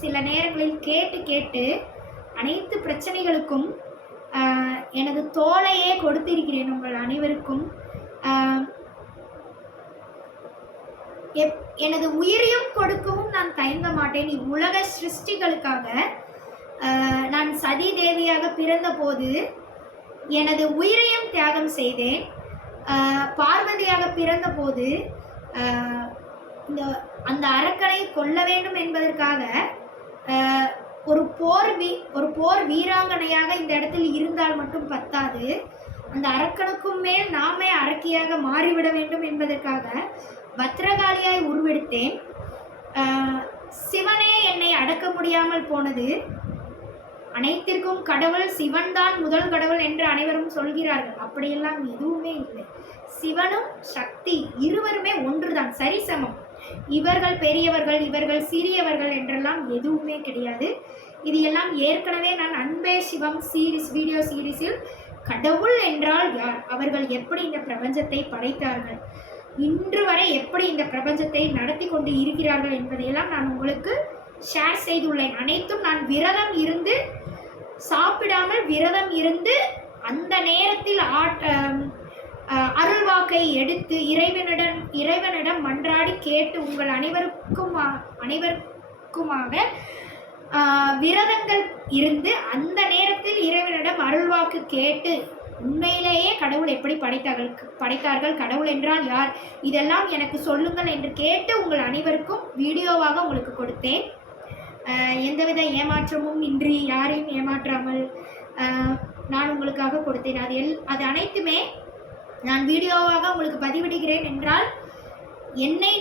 சில நேரங்களில் கேட்டு அனைத்து பிரச்சனைகளுக்கும் எனது தோளையே கொடுத்திருக்கிறேன். உங்கள் அனைவருக்கும் எனது உயிரையும் கொடுக்கவும் நான் தயங்க மாட்டேன். இவ்வுலக சிருஷ்டிகளுக்காக நான் சதி தேவியாக பிறந்த போது எனது உயிரையும் தியாகம் செய்தேன். பார்வதியாக பிறந்த போது அந்த அரக்கனை கொல்ல வேண்டும் என்பதற்காக ஒரு போர் வீராங்கனையாக இந்த இடத்தில் இருந்தால் மட்டும் பத்தாது, அந்த அரக்கனுக்கும் மேல் நாமே அரக்கியாக மாறிவிட வேண்டும் என்பதற்காக பத்ரகாளியாய் உருவெடுத்தேன். சிவனே என்னை அடக்க முடியாமல் போனது. அனைத்திற்கும் கடவுள் சிவன்தான் முதல் கடவுள் என்று அனைவரும் சொல்கிறார்கள். அப்படியெல்லாம் எதுவுமே இல்லை. சிவனும் சக்தி இருவருமே ஒன்றுதான், சரிசமம். இவர்கள் பெரியவர்கள், இவர்கள் சிறியவர்கள் என்றெல்லாம் எதுவுமே கிடையாது. இது எல்லாம் ஏற்கனவே நான் அன்பே சிவம் வீடியோ சீரீஸில் கடவுள் என்றால் யார், அவர்கள் எப்படி இந்த பிரபஞ்சத்தை படைத்தார்கள், இன்று வரை எப்படி இந்த பிரபஞ்சத்தை நடத்தி கொண்டு இருக்கிறார்கள் என்பதையெல்லாம் நான் உங்களுக்கு ஷேர் செய்துள்ளேன். அனைத்தும் நான் விரதம் இருந்து, சாப்பிடாமல் விரதம் இருந்து, அந்த நேரத்தில் அருள்வாக்கை எடுத்து இறைவனிடம் மன்றாடி கேட்டு உங்கள் அனைவருக்குமாக விரதங்கள் இருந்து அந்த நேரத்தில் இறைவனிடம் அருள்வாக்கு கேட்டு உண்மையிலேயே கடவுள் எப்படி படைத்தார்கள், கடவுள் என்றால் யார், இதெல்லாம் எனக்கு சொல்லுங்கள் என்று கேட்டு உங்கள் அனைவருக்கும் வீடியோவாக உங்களுக்கு கொடுத்தேன். எந்தவித ஏமாற்றமும் இன்றி, யாரையும் ஏமாற்றாமல் நான் உங்களுக்காக கொடுத்தேன். அது அனைத்துமே நான் வீடியோவாக உங்களுக்கு பதிவிடுகிறேன் என்றால் என்னை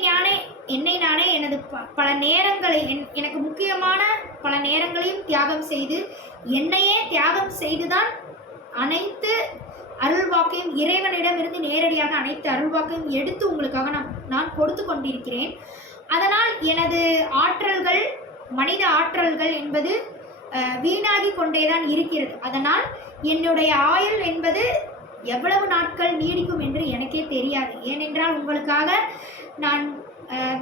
நானே எனது பல நேரங்களை, எனக்கு முக்கியமான பல நேரங்களையும் தியாகம் செய்து, என்னையே தியாகம் செய்துதான் அனைத்து அருள்வாக்கையும் இறைவனிடமிருந்து நேரடியாக அனைத்து அருள்வாக்கையும் எடுத்து உங்களுக்காக நான் கொடுத்து கொண்டிருக்கிறேன். அதனால் எனது ஆற்றல்கள், மனித ஆற்றல்கள் என்பது வீணாகி கொண்டேதான் இருக்கிறது. அதனால் என்னுடைய ஆயுள் என்பது எவ்வளவு நாட்கள் நீடிக்கும் என்று எனக்கே தெரியாது. ஏனென்றால் உங்களுக்காக நான்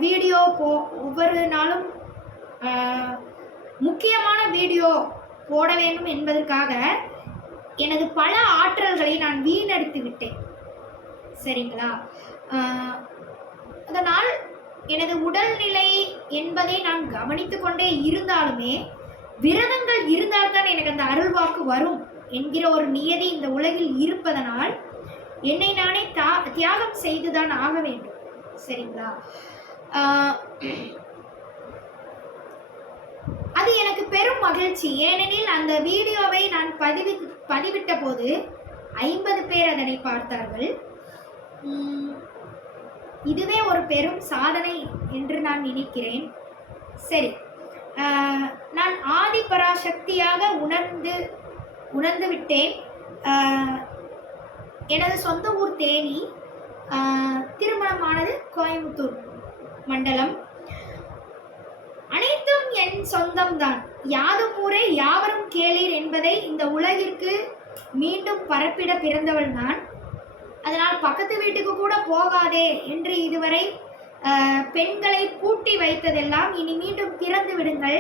வீடியோ ஒவ்வொரு நாளும் முக்கியமான வீடியோ போட வேண்டும் என்பதற்காக எனது பல ஆற்றல்களை நான் வீணடித்து விட்டேன். சரிங்களா? அதனால் எனது உடல்நிலை என்பதை நான் கவனித்து கொண்டே இருந்தாலுமே விரதங்கள் இருந்தால்தான் எனக்கு அந்த அருள்வாக்கு வரும் என்கிற ஒரு நியதி இந்த உலகில் இருப்பதனால் என்னை நானே தியாகம் செய்துதான் ஆக வேண்டும். சரிங்களா? அது எனக்கு பெரும் மகிழ்ச்சி. ஏனெனில் அந்த வீடியோவை நான் பதிவிட்ட போது 50 பேர் அதனை பார்த்தார்கள். இதுவே ஒரு பெரும் சாதனை என்று நான் நினைக்கிறேன். சரி, நான் ஆதிபராசக்தியாக உணர்ந்து விட்டேன். எனது சொந்த ஊர் தேனி, திருமணமானது கோயம்புத்தூர் மண்டலம். அனைத்தும் என் சொந்தம்தான். யாதும் ஊரே யாவரும் கேளீர் என்பதை இந்த உலகிற்கு மீண்டும் பரப்பிட பிறந்தவள் நான். அதனால் பக்கத்து வீட்டுக்கு கூட போகாதே என்று இதுவரை பெண்களை பூட்டி வைத்ததெல்லாம் இனி மீண்டும் திறந்து விடுங்கள்.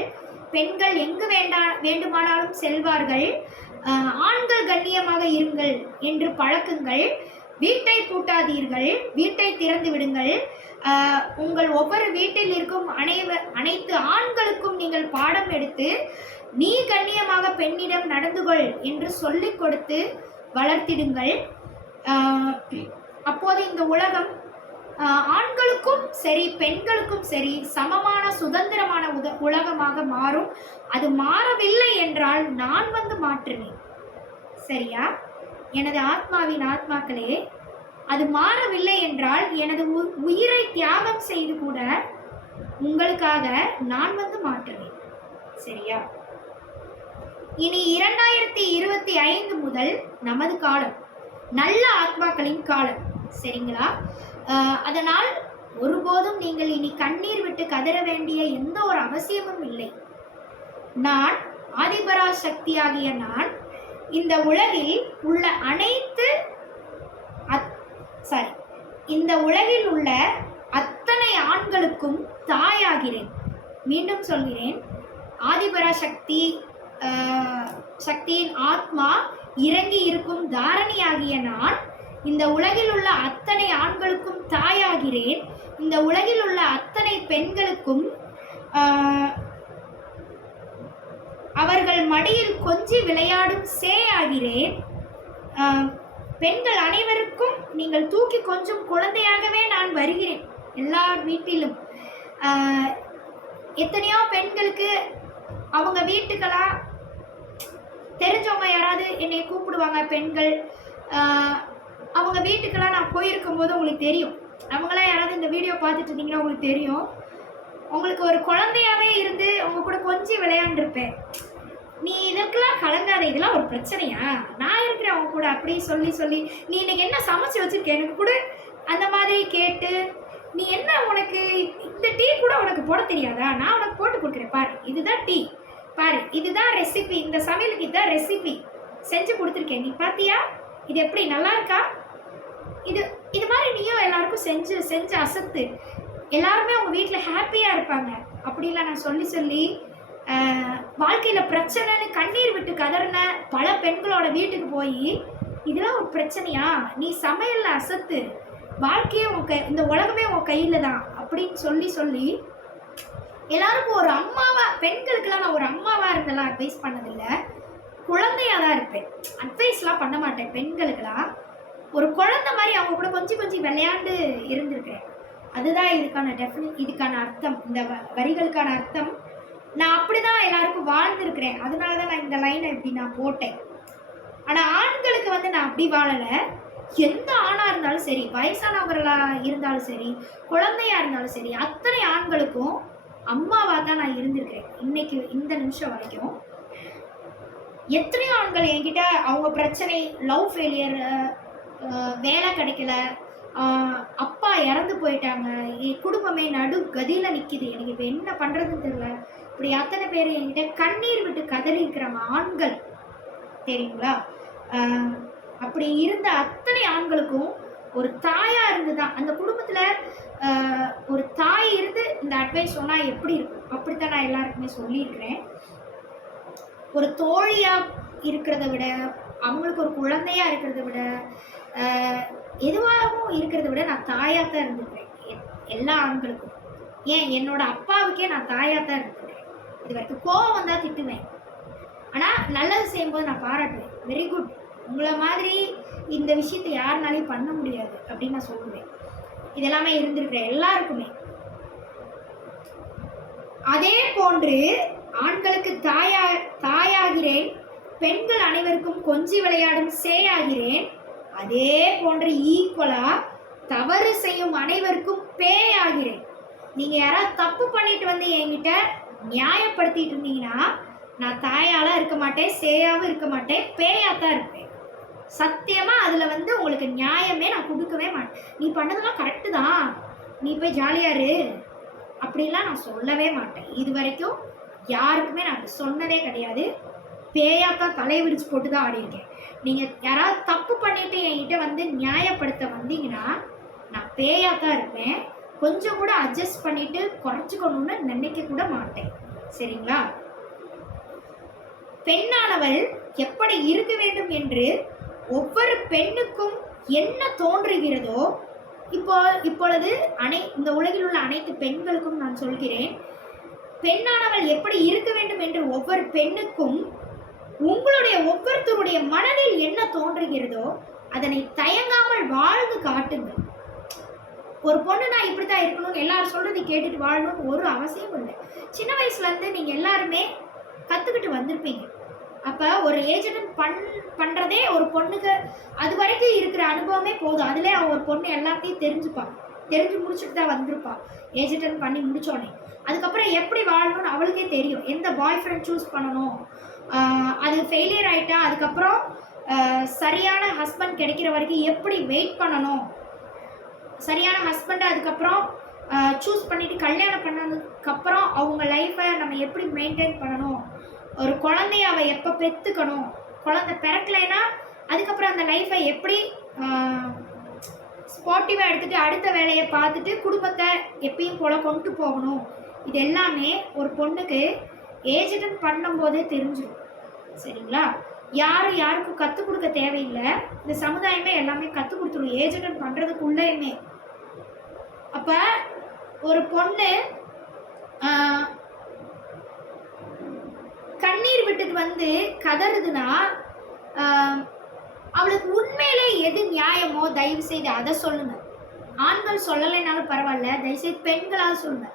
பெண்கள் எங்கு வேண்டுமானாலும் செல்வார்கள். ஆண்கள் கண்ணியமாக இருங்கள் என்று பழக்குங்கள். வீட்டை பூட்டாதீர்கள், வீட்டை திறந்து விடுங்கள். உங்கள் ஒவ்வொரு வீட்டில் இருக்கும் அனைத்து ஆண்களுக்கும் நீங்கள் பாடம் எடுத்து நீ கண்ணியமாக பெண்ணிடம் நடந்து கொள் என்று சொல்லிக் கொடுத்து வளர்த்திடுங்கள். அப்போது இந்த உலகம் ஆண்களுக்கும் சரி பெண்களுக்கும் சரி சமமான சுதந்திரமான உலகமாக மாறும். அது மாறவில்லை என்றால் நான் வந்து மாற்றுவேன். சரியா? எனது ஆத்மாவின் ஆத்மாக்களே, அது மாறவில்லை என்றால் எனது உயிரை தியாகம் செய்து கூட உங்களுக்காக நான் வந்து மாற்றுவேன். சரியா? இனி 2025 முதல் நமது காலம் நல்ல ஆத்மாக்களின் காலம். சரிங்களா? அதனால் ஒருபோதும் நீங்கள் இனி கண்ணீர் விட்டு கதற வேண்டிய எந்த ஒரு அவசியமும் இல்லை. நான் ஆதிபராசக்தியாகிய நான் இந்த உலகில் உள்ள இந்த உலகில் உள்ள அத்தனை ஆண்களுக்கும் தாயாகிறேன். மீண்டும் சொல்கிறேன், ஆதிபராசக்தி சக்தியின் ஆத்மா இறங்கி இருக்கும் தாரணியாகிய நான் இந்த உலகில் உள்ள அத்தனை ஆண்களுக்கும் தாயாகிறேன். இந்த உலகில் உள்ள அத்தனை பெண்களுக்கும் அவர்கள் மடியில் கொஞ்சி விளையாடும் சேயாகிறேன். பெண்கள் அனைவருக்கும் நீங்கள் தூக்கி கொஞ்சம் குழந்தையாகவே நான் வருகிறேன். எல்லா வீட்டிலும் எத்தனையோ பெண்களுக்கு அவங்க வீட்டுக்கெல்லாம் தெரிஞ்சவங்க யாராவது என்னை கூப்பிடுவாங்க. பெண்கள் அவங்க வீட்டுக்கெல்லாம் நான் போயிருக்கும் போது உங்களுக்கு தெரியும். அவங்களாம் யாராவது இந்த வீடியோ பார்த்துட்டு இருந்தீங்கன்னா உங்களுக்கு தெரியும். உங்களுக்கு ஒரு குழந்தையாவே இருந்து அவங்க கூட கொஞ்சம் விளையாண்டுருப்பேன். நீ இதற்கெல்லாம் கலங்காத, இதெல்லாம் ஒரு பிரச்சனையா, நான் இருக்கிறேன் அவங்க கூட அப்படி சொல்லி சொல்லி நீ இன்னைக்கு என்ன சமைச்சு வச்சிருக்க எனக்கு கூட அந்த மாதிரி கேட்டு, நீ என்ன உனக்கு இந்த டீ கூட உனக்கு போட தெரியாதா, நான் உனக்கு போட்டு கொடுக்குறேன் பாரு, இதுதான் டீ பாரு, இதுதான் ரெசிபி, இந்த சமையலுக்கு இதுதான் ரெசிபி செஞ்சு கொடுத்துருக்கேன், நீ பார்த்தியா இது எப்படி நல்லா இருக்கா, இது மாதிரி நீயும் எல்லாருக்கும் செஞ்சு அசத்து, எல்லாருமே அவங்க வீட்டில் ஹாப்பியாக இருப்பாங்க அப்படிலாம் நான் சொல்லி சொல்லி வாழ்க்கையில் பிரச்சனைன்னு கண்ணீர் விட்டு கதறின பல பெண்களோட வீட்டுக்கு போய் இதெல்லாம் ஒரு பிரச்சனையா, நீ சமையலில் அசத்து, வாழ்க்கையே இந்த உலகமே உன் கையில் தான் அப்படின்னு சொல்லி சொல்லி எல்லாருக்கும் ஒரு அம்மாவாக, பெண்களுக்கெல்லாம் நான் ஒரு அம்மாவாக இருந்தெல்லாம் அட்வைஸ் பண்ணதில்லை, குழந்தையாக தான் இருப்பேன், அட்வைஸ்லாம் பண்ண மாட்டேன். பெண்களுக்கெல்லாம் ஒரு குழந்தை மாதிரி அவங்க கூட கொஞ்சம் விளையாண்டு இருந்திருக்கிறேன். அதுதான் இதுக்கான அர்த்தம், இந்த வரிகளுக்கான அர்த்தம். நான் அப்படி தான் எல்லாருக்கும் வாழ்ந்துருக்கிறேன். அதனால தான் நான் இந்த லைனை இப்படி நான் போட்டேன். ஆனால் ஆண்களுக்கு நான் அப்படி வாழலை. எந்த ஆணாக இருந்தாலும் சரி, வயசானவர்களாக இருந்தாலும் சரி, குழந்தையாக இருந்தாலும் சரி, அத்தனை ஆண்களுக்கும் அம்மாவாக தான் நான் இருந்திருக்கிறேன். இன்னைக்கு இந்த நிமிஷம் வரைக்கும் எத்தனையோ ஆண்கள் என்கிட்ட அவங்க பிரச்சனை, லவ் ஃபெயிலியர், வேலை கிடைக்கல, அப்பா இறந்து போயிட்டாங்க, என் குடும்பமே நடு கதியில் நிற்கிது, எனக்கு இப்போ என்ன பண்ணுறதுன்னு தெரியல, இப்படி அத்தனை பேர் என்கிட்ட கண்ணீர் விட்டு கதறி இருக்கிறாங்க ஆண்கள், தெரியுங்களா? அப்படி இருந்த அத்தனை ஆண்களுக்கும் ஒரு தாயாக இருந்து தான், அந்த குடும்பத்தில் ஒரு தாய் இருந்து இந்த அட்வைஸ் சொன்னால் எப்படி இருக்கும், அப்படித்தான் நான் எல்லாருக்குமே சொல்லியிருக்கிறேன். ஒரு தோழியாக இருக்கிறத விட, அவங்களுக்கு ஒரு குழந்தையாக இருக்கிறத விட, எதுவாகவும் இருக்கிறத விட நான் தாயாக தான் இருந்திருக்கிறேன் எல்லா ஆண்களுக்கும். ஏன் என்னோட அப்பாவுக்கே நான் தாயாக தான் இருக்கிறேன். இது வரைக்கும் கோவம் வந்தால் திட்டுவேன், ஆனால் நல்லது செய்யும்போது நான் பாராட்டுவேன். வெரி குட், உங்களை மாதிரி இந்த விஷயத்தை யாருனாலையும் பண்ண முடியாது அப்படின்னு நான் சொல்லுவேன். இதெல்லாமே இருந்திருக்கிறேன் எல்லாருக்குமே. அதே போன்று ஆண்களுக்கு தாயாகிறேன், பெண்கள் அனைவருக்கும் கொஞ்சி விளையாடும் சேயாகிறேன். அதே போன்று ஈக்குவலா தவறு செய்யும் அனைவருக்கும் பேயாகிறேன். நீங்க யாராவது தப்பு பண்ணிட்டு வந்து என்கிட்ட நியாயப்படுத்திட்டு இருந்தீங்கன்னா நான் தாயால இருக்க மாட்டேன், சேயாவும் இருக்க மாட்டேன், பேயாத்தான் இருப்பேன். சத்தியமா அதுல வந்து உங்களுக்கு நியாயமே நான் கொடுக்கவே மாட்டேன். நீ பண்ணதெல்லாம் கரெக்டு தான், நீ போய் ஜாலியா இரு அப்படிலாம் நான் சொல்லவே மாட்டேன். இது வரைக்கும் யாருக்குமே நான் சொன்னதே கிடையாது. பேயாத்தான் தலையை விரிச்சு போட்டு தான் ஆடிருக்கேன். நீங்கள் யாராவது தப்பு பண்ணிட்டு என்கிட்ட வந்து நியாயப்படுத்த வந்தீங்கன்னா நான் பேயாத்தான் இருப்பேன். கொஞ்சம் கூட அட்ஜஸ்ட் பண்ணிட்டு குறைச்சிக்கணும்னு நினைக்க கூட மாட்டேன். சரிங்களா? பெண்ணானவள் எப்படி இருக்க வேண்டும் என்று ஒவ்வொரு பெண்ணுக்கும் என்ன தோன்றுகிறதோ இப்பொழுது இந்த உலகில் உள்ள அனைத்து பெண்களுக்கும் நான் சொல்கிறேன், பெண்ணானவள் எப்படி இருக்க வேண்டும் என்று ஒவ்வொரு பெண்ணுக்கும் உங்களுடைய ஒவ்வொருத்தருடைய மனதில் என்ன தோன்றுகிறதோ அதனை தயங்காமல் வாழ்ந்து காட்டுங்கள். ஒரு பொண்ணு நான் இப்படித்தான் இருக்கணும்னு எல்லாரும் சொல்றதை கேட்டுட்டு வாழணும்னு ஒரு அவசியம் இல்லை. சின்ன வயசுல இருந்து நீங்க எல்லாருமே கத்துக்கிட்டு வந்திருப்பீங்க. அப்ப ஒரு ஏஜென்ட் பண்றதே ஒரு பொண்ணுக்கு அது வரைக்கும் இருக்கிற அனுபவமே போதும். அதுல ஒரு பொண்ணு எல்லாத்தையும் தெரிஞ்சு முடிச்சுட்டு தான் வந்திருப்பாள் ஏஜென்ட் பண்ணி முடிச்சோடனே. அதுக்கப்புறம் எப்படி வாழணும்னு அவளுக்கே தெரியும். எந்த பாய் ஃப்ரெண்ட் சூஸ் பண்ணணும், அது ஃபெயிலியர் ஆகிட்டா அதுக்கப்புறம் சரியான ஹஸ்பண்ட் கிடைக்கிற வரைக்கும் எப்படி வெயிட் பண்ணணும், சரியான ஹஸ்பண்டை அதுக்கப்புறம் சூஸ் பண்ணிவிட்டு கல்யாணம் பண்ணதுக்கப்புறம் அவங்க லைஃப்பை நம்ம எப்படி மெயின்டைன் பண்ணணும், ஒரு குழந்தைய அவள் எப்போ பெற்றுக்கணும், குழந்தை பிறக்கலைன்னா அதுக்கப்புறம் அந்த லைஃப்பை எப்படி ஸ்பாட்டிவாக எடுத்துகிட்டு அடுத்த வேலையை பார்த்துட்டு குடும்பத்தை எப்பயும் போல் கொண்டு போகணும், இது எல்லாமே ஒரு பொண்ணுக்கு ஏஜென்ட் பண்ணும்போதே தெரிஞ்சிடும். சரிங்களா? யாருக்கும் கற்றுக் கொடுக்க தேவையில்லை. இந்த சமுதாயமே எல்லாமே கற்றுக் கொடுத்துரும் ஏஜென்ட் பண்ணுறதுக்குள்ளேயுமே. அப்போ ஒரு பொண்ணு கண்ணீர் விட்டுட்டு வந்து கதறுதுன்னா அவளுக்கு உண்மையிலே எது நியாயமோ தயவு செய்து அதை சொல்லுங்க. ஆண்கள் சொல்லலைனாலும் பரவாயில்ல, தயவுசெய்து பெண்களாக சொல்லுங்க.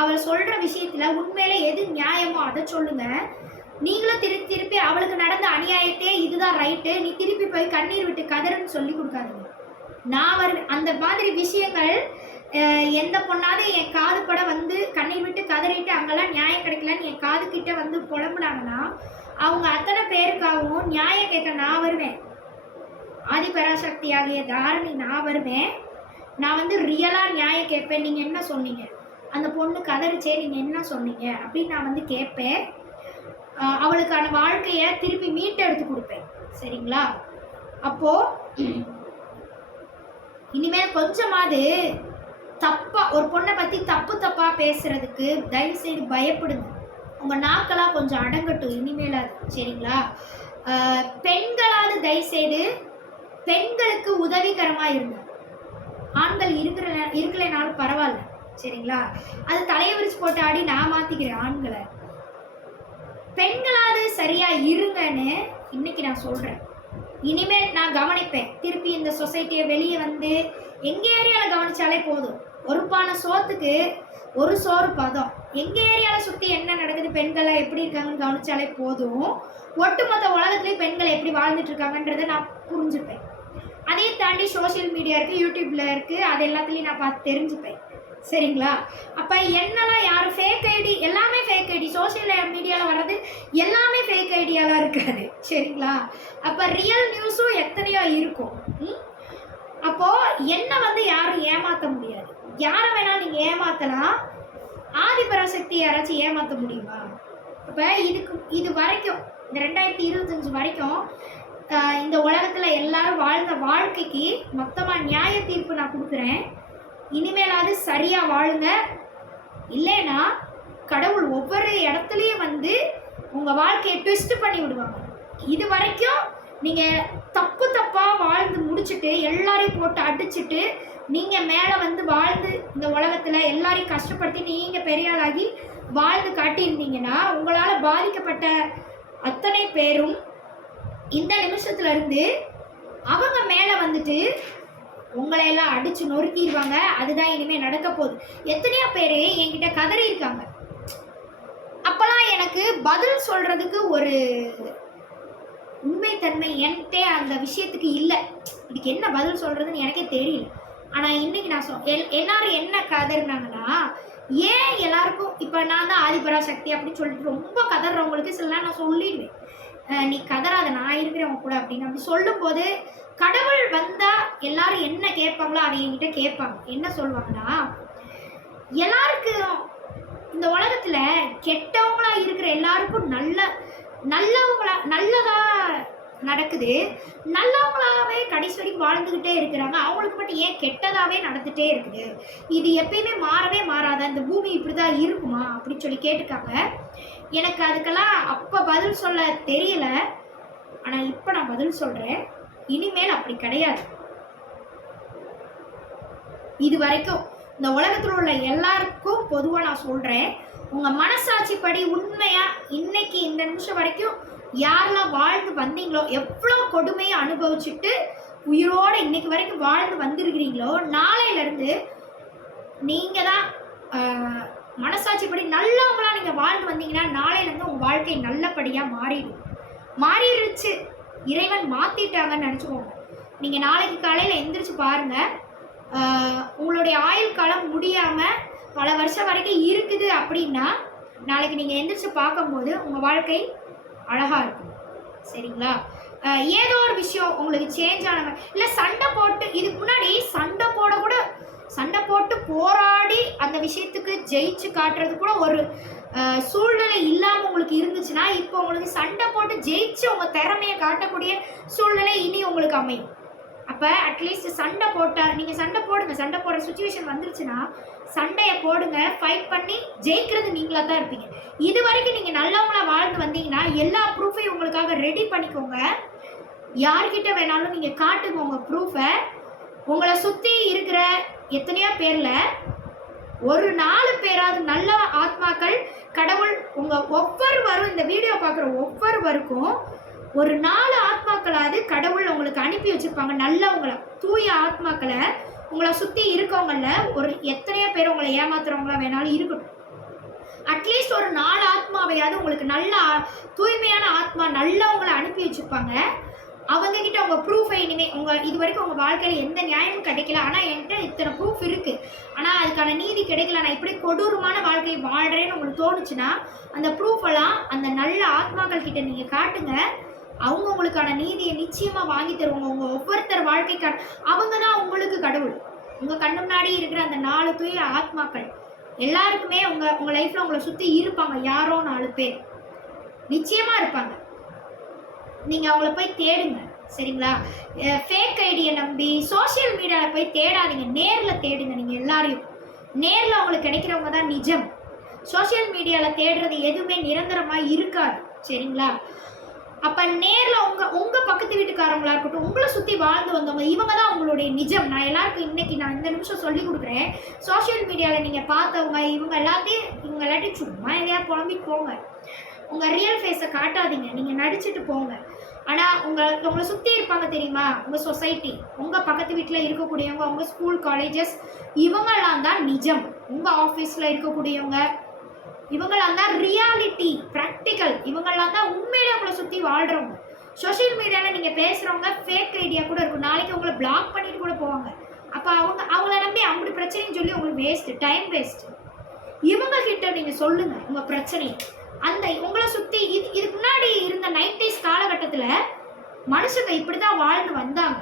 அவள் சொல்கிற விஷயத்தில் உண்மையிலே எது நியாயமோ அதை சொல்லுங்க. நீங்களும் திருப்பி அவளுக்கு நடந்த அநியாயத்தையே இதுதான் ரைட்டு, நீ திருப்பி போய் கண்ணீர் விட்டு கதறுன்னு சொல்லி கொடுக்காதீங்க. நான் அந்த மாதிரி விஷயங்கள் எந்த பொண்ணாவது என் காது பட வந்து கண்ணீர் விட்டு கதறிட்டு அங்கெல்லாம் நியாயம் கிடைக்கலன்னு என் காது கிட்ட வந்து புலம்புனாங்கன்னா அவங்க அத்தனை பேருக்காகவும் நியாயம் கேட்க நான் வருவேன். ஆதிபராசக்தி ஆகிய தாரணி நான் வருவேன். நான் வந்து ரியலாக நியாயம் கேட்பேன். நீங்கள் என்ன சொன்னீங்க, அந்த பொண்ணு கதறிச்சே நீங்கள் என்ன சொன்னீங்க அப்படின்னு நான் வந்து கேட்பேன். அவளுக்கான வாழ்க்கையை திருப்பி மீட்டெடுத்து கொடுப்பேன். சரிங்களா? அப்போது இனிமேல் கொஞ்சமாவது ஒரு பொண்ணை பற்றி தப்பாக பேசுறதுக்கு தயவு செய்து பயப்படுங்க. உங்கள் நாக்கெல்லாம் கொஞ்சம் அடங்கட்டும் இனிமேலாது. சரிங்களா? பெண்களாவது தயவு செய்து பெண்களுக்கு உதவிகரமாக இருங்க. ஆண்கள் இருக்கலைனாலும் பரவாயில்ல. சரிங்களா? அது தலையை விரிச்சு போட்டு ஆடி நான் மாற்றிக்கிறேன் ஆண்களை. பெண்களாவது சரியாக இருங்கன்னு இன்னைக்கு நான் சொல்கிறேன். இனிமேல் நான் கவனிப்பேன். திருப்பி இந்த சொசைட்டியை வெளியே வந்து எங்கள் ஏரியாவில் கவனித்தாலே போதும். ஒரு பானை சோத்துக்கு ஒரு சோறு பதம். எங்கள் ஏரியாவில் சுற்றி என்ன நடக்குது, பெண்களை எப்படி இருக்காங்கன்னு கவனித்தாலே போதும். ஒட்டுமொத்த உலகத்துலேயும் பெண்கள் எப்படி வாழ்ந்துட்டு இருக்காங்கன்றதை நான் புரிஞ்சுப்பேன். அதையும் தாண்டி சோஷியல் மீடியா இருக்குது, யூடியூப்பில் இருக்குது, அது எல்லாத்துலேயும் நான் பார்த்து தெரிஞ்சுப்பேன். சரிங்களா? அப்போ என்னெல்லாம் யாரும் ஃபேக் ஐடி, எல்லாமே ஃபேக் ஐடி. சோஷியல் மீடியாவில் வர்றது எல்லாமே ஃபேக் ஐடியாலாம் இருக்காது. சரிங்களா? அப்போ ரியல் நியூஸும் எத்தனையோ இருக்கும். அப்போது என்ன வந்து யாரும் ஏமாற்ற முடியாது. யாரை வேணாலும் நீங்கள் ஏமாற்றலாம். ஆதிபராசக்தி யாராச்சும் ஏமாற்ற முடியுமா? அப்போ இது வரைக்கும் இந்த 2025 வரைக்கும் இந்த உலகத்தில் எல்லாரும் வாழ்ந்த வாழ்க்கைக்கு மொத்தமாக நியாய தீர்ப்பு நான் கொடுக்குறேன். இனிமேலாவது சரியாக வாழுங்க. இல்லைன்னா கடவுள் ஒவ்வொரு இடத்துலையும் வந்து உங்கள் வாழ்க்கையை ட்விஸ்ட் பண்ணி விடுவாங்க. இது வரைக்கும் நீங்கள் தப்பாக வாழ்ந்து முடிச்சுட்டு எல்லாரையும் போட்டு அடிச்சுட்டு நீங்கள் மேலே வந்து வாழ்ந்து இந்த உலகத்தில் எல்லாரையும் கஷ்டப்படுத்தி நீங்கள் பெரிய ஆளாகி வாழ்ந்து காட்டியிருந்தீங்கன்னா உங்களால் பாதிக்கப்பட்ட அத்தனை பேரும் இந்த நிமிஷத்துல இருந்து அவங்க மேலே வந்துட்டு உங்களையெல்லாம் அடித்து நொறுக்கிடுவாங்க. அதுதான் இனிமேல் நடக்க போகுது. எத்தனையோ பேர் என்கிட்ட கதறி இருக்காங்க. அப்போல்லாம் எனக்கு பதில் சொல்கிறதுக்கு ஒரு உண்மைத்தன்மை என்கிட்ட அந்த விஷயத்துக்கு இல்லை. இதுக்கு என்ன பதில் சொல்கிறதுன்னு எனக்கே தெரியல. ஆனால் இன்றைக்கி நான் எல்லாரும் என்ன கதறினாங்கன்னா, ஏன் எல்லாருக்கும் இப்போ நான் தான் ஆதிபராசக்தி அப்படின்னு சொல்லிட்டு ரொம்ப கதறவங்களுக்கு சில நான் சொல்லிடுவேன், நீ கதறாத, நான் இருக்கிறவங்க கூட அப்படின்னு. அப்படி சொல்லும்போது கடவுள் வந்தால் எல்லாரும் என்ன கேட்பாங்களோ அதை என்கிட்ட கேட்பாங்க. என்ன சொல்லுவாங்கன்னா, எல்லாருக்கும் இந்த உலகத்தில் கெட்டவங்களா இருக்கிற எல்லாருக்கும் நல்லதா நடக்குது, நல்லவங்களாவே கடைசி வரைக்கும் வாழ்ந்துக்கிட்டே இருக்கிறாங்க, அவங்களுக்கு மட்டும் ஏன் கெட்டதாகவே நடந்துகிட்டே இருக்குது, இது எப்பயுமே மாறவே மாறாதா, இந்த பூமி இப்படி தான் இருக்குமா அப்படின்னு சொல்லி கேட்டிருக்காங்க. எனக்கு அதுக்கெல்லாம் அப்போ பதில் சொல்ல தெரியல. ஆனால் இப்போ நான் பதில் சொல்கிறேன், இனிமேல் அப்படி கிடையாது. இது வரைக்கும் இந்த உலகத்தில் உள்ள எல்லாருக்கும் பொதுவாக நான் சொல்கிறேன், உங்கள் மனசாட்சிப்படி உண்மையாக இன்னைக்கு இந்த நிமிஷம் வரைக்கும் யாரெல்லாம் வாழ்ந்து வந்தீங்களோ, எவ்வளோ கொடுமையை அனுபவிச்சுட்டு உயிரோடு இன்னைக்கு வரைக்கும் வாழ்ந்து வந்திருக்கிறீங்களோ, நாளையிலேருந்து நீங்கள் தான் மனசாட்சிப்படி நல்லவங்களா நீங்கள் வாழ்ந்து வந்தீங்கன்னா நாளையிலேருந்து உங்கள் வாழ்க்கை நல்லபடியாக மாறிடுச்சு. இறைவன் மாற்றிட்டாங்கன்னு நினச்சிக்கோங்க. நீங்கள் நாளைக்கு காலையில் எந்திரிச்சு பாருங்கள், உங்களுடைய ஆயுள் காலம் முடியாமல் பல வருஷம் வரைக்கும் இருக்குது அப்படின்னா நாளைக்கு நீங்கள் எந்திரிச்சு பார்க்கும்போது உங்கள் வாழ்க்கை அழகாக இருக்கும். சரிங்களா? ஏதோ ஒரு விஷயம் உங்களுக்கு சேஞ்ச் ஆன இல்லை சண்டை போட்டு, இதுக்கு முன்னாடி சண்டை போட்டு போராடி அந்த விஷயத்துக்கு ஜெயிச்சு காட்டுறது கூட ஒரு சூழ்நிலை இல்லாமல் உங்களுக்கு இருந்துச்சுன்னா, இப்போ உங்களுக்கு சண்டை போட்டு ஜெயிச்சு உங்கள் திறமையை காட்டக்கூடிய சூழ்நிலை இனி உங்களுக்கு அமையும். அப்போ அட்லீஸ்ட் நீங்கள் சண்டை போடுங்க. சண்டை போடுற சுச்சுவேஷன் வந்துருச்சுன்னா சண்டையை போடுங்க, ஃபைட் பண்ணி ஜெயிக்கிறது நீங்களாக தான் இருப்பீங்க. இது வரைக்கும் நீங்கள் நல்லவங்களா வாழ்ந்து வந்தீங்கன்னா எல்லா ப்ரூஃபையும் உங்களுக்காக ரெடி பண்ணிக்கோங்க. யார்கிட்ட வேணாலும் நீங்கள் காட்டுங்க உங்கள் ப்ரூஃபை. உங்களை சுற்றி இருக்கிற எத்தனையோ பேரில் ஒரு 4 பேராவது நல்ல ஆத்மாக்கள் கடவுள் ஒவ்வொருவரும் இந்த வீடியோ பார்க்குற ஒவ்வொருவருக்கும் ஒரு 4 ஆத்மாக்களாவது கடவுள் உங்களுக்கு அனுப்பி வச்சுருப்பாங்க. நல்லவங்களை, தூய ஆத்மாக்களை உங்களை சுற்றி இருக்கவங்கள ஒரு எத்தனையோ பேர் உங்களை ஏமாத்துறவங்களா வேணாலும் இருக்கட்டும். அட்லீஸ்ட் ஒரு 4 ஆத்மாவையாவது உங்களுக்கு நல்ல தூய்மையான ஆத்மா நல்லவங்களை அனுப்பி வச்சுருப்பாங்க. அவங்கக்கிட்ட உங்கள் ப்ரூஃபை இனிமேல் இது வரைக்கும் உங்கள் வாழ்க்கையில் எந்த நியாயமும் கிடைக்கல, ஆனால் என்கிட்ட இத்தனை ப்ரூஃப் இருக்குது, ஆனால் அதுக்கான நீதி கிடைக்கல, நான் இப்படி கொடூரமான வாழ்க்கையை வாழ்கிறேன்னு உங்களுக்கு தோணுச்சுன்னா அந்த ப்ரூஃபெல்லாம் அந்த நல்ல ஆத்மாக்கள் கிட்ட நீங்கள் காட்டுங்க. அவங்க உங்களுக்கான நீதியை நிச்சயமாக வாங்கி தருவாங்க. உங்கள் ஒவ்வொருத்தர் வாழ்க்கைக்கான அவங்க தான் உங்களுக்கு கடவுள். உங்கள் கண்ணு முன்னாடி இருக்கிற அந்த 4 தூய ஆத்மாக்கள் எல்லாருக்குமே உங்கள் லைஃப்பில் உங்களை சுற்றி இருப்பாங்க. யாரோ 4 பேர் நிச்சயமாக இருப்பாங்க. நீங்கள் அவங்கள போய் தேடுங்க. சரிங்களா? ஃபேக் ஐடியை நம்பி சோஷியல் மீடியாவில் போய் தேடாதீங்க, நேரில் தேடுங்க. நீங்கள் எல்லாரையும் நேரில் அவங்களுக்கு கிடைக்கிறவங்க தான் நிஜம். சோஷியல் மீடியாவில் தேடுறது எதுவுமே நிரந்தரமாக இருக்காது. சரிங்களா? அப்போ நேரில் உங்கள் பக்கத்து வீட்டுக்காரங்களா இருக்கட்டும், உங்களை சுற்றி வாழ்ந்து வந்தவங்க, இவங்க தான் உங்களுடைய நிஜம். நான் எல்லாருக்கும் நான் இந்த நிமிஷம் சொல்லி கொடுக்குறேன். சோஷியல் மீடியாவில் நீங்கள் பார்த்தவங்க இவங்க எல்லாத்தையும் சும்மா எதையா புலம்பிட்டு போங்க. உங்கள் ரியல் ஃபேஸை காட்டாதீங்க, நீங்கள் நடிச்சுட்டு போங்க. ஆனால் உங்களை சுற்றி இருப்பாங்க தெரியுமா, உங்கள் சொசைட்டி, உங்கள் பக்கத்து வீட்டில் இருக்கக்கூடியவங்க, உங்கள் ஸ்கூல் காலேஜஸ், இவங்கெல்லாம் தான் நிஜம். உங்கள் ஆஃபீஸில் இருக்கக்கூடியவங்க இவங்கெல்லாம் தான் ரியாலிட்டி, ப்ராக்டிக்கல். இவங்கெல்லாம் தான் உண்மையிலே உங்களை சுற்றி வாழ்கிறவங்க. சோஷியல் மீடியாவில் நீங்கள் பேசுகிறவங்க ஃபேக் ஐடியா கூட இருக்கும். நாளைக்கு உங்களை பிளாக் பண்ணிட்டு கூட போவாங்க. அப்போ அவங்கள நம்பி அப்படி பிரச்சனைன்னு சொல்லி உங்களுக்கு வேஸ்ட்டு, டைம் வேஸ்ட்டு. இவங்கக்கிட்ட நீங்கள் சொல்லுங்கள் உங்கள் பிரச்சனையை. உங்களை சுற்றி இதுக்கு முன்னாடி இருந்த 90s காலகட்டத்தில் மனுஷங்க இப்படி தான் வாழ்ந்து வந்தாங்க,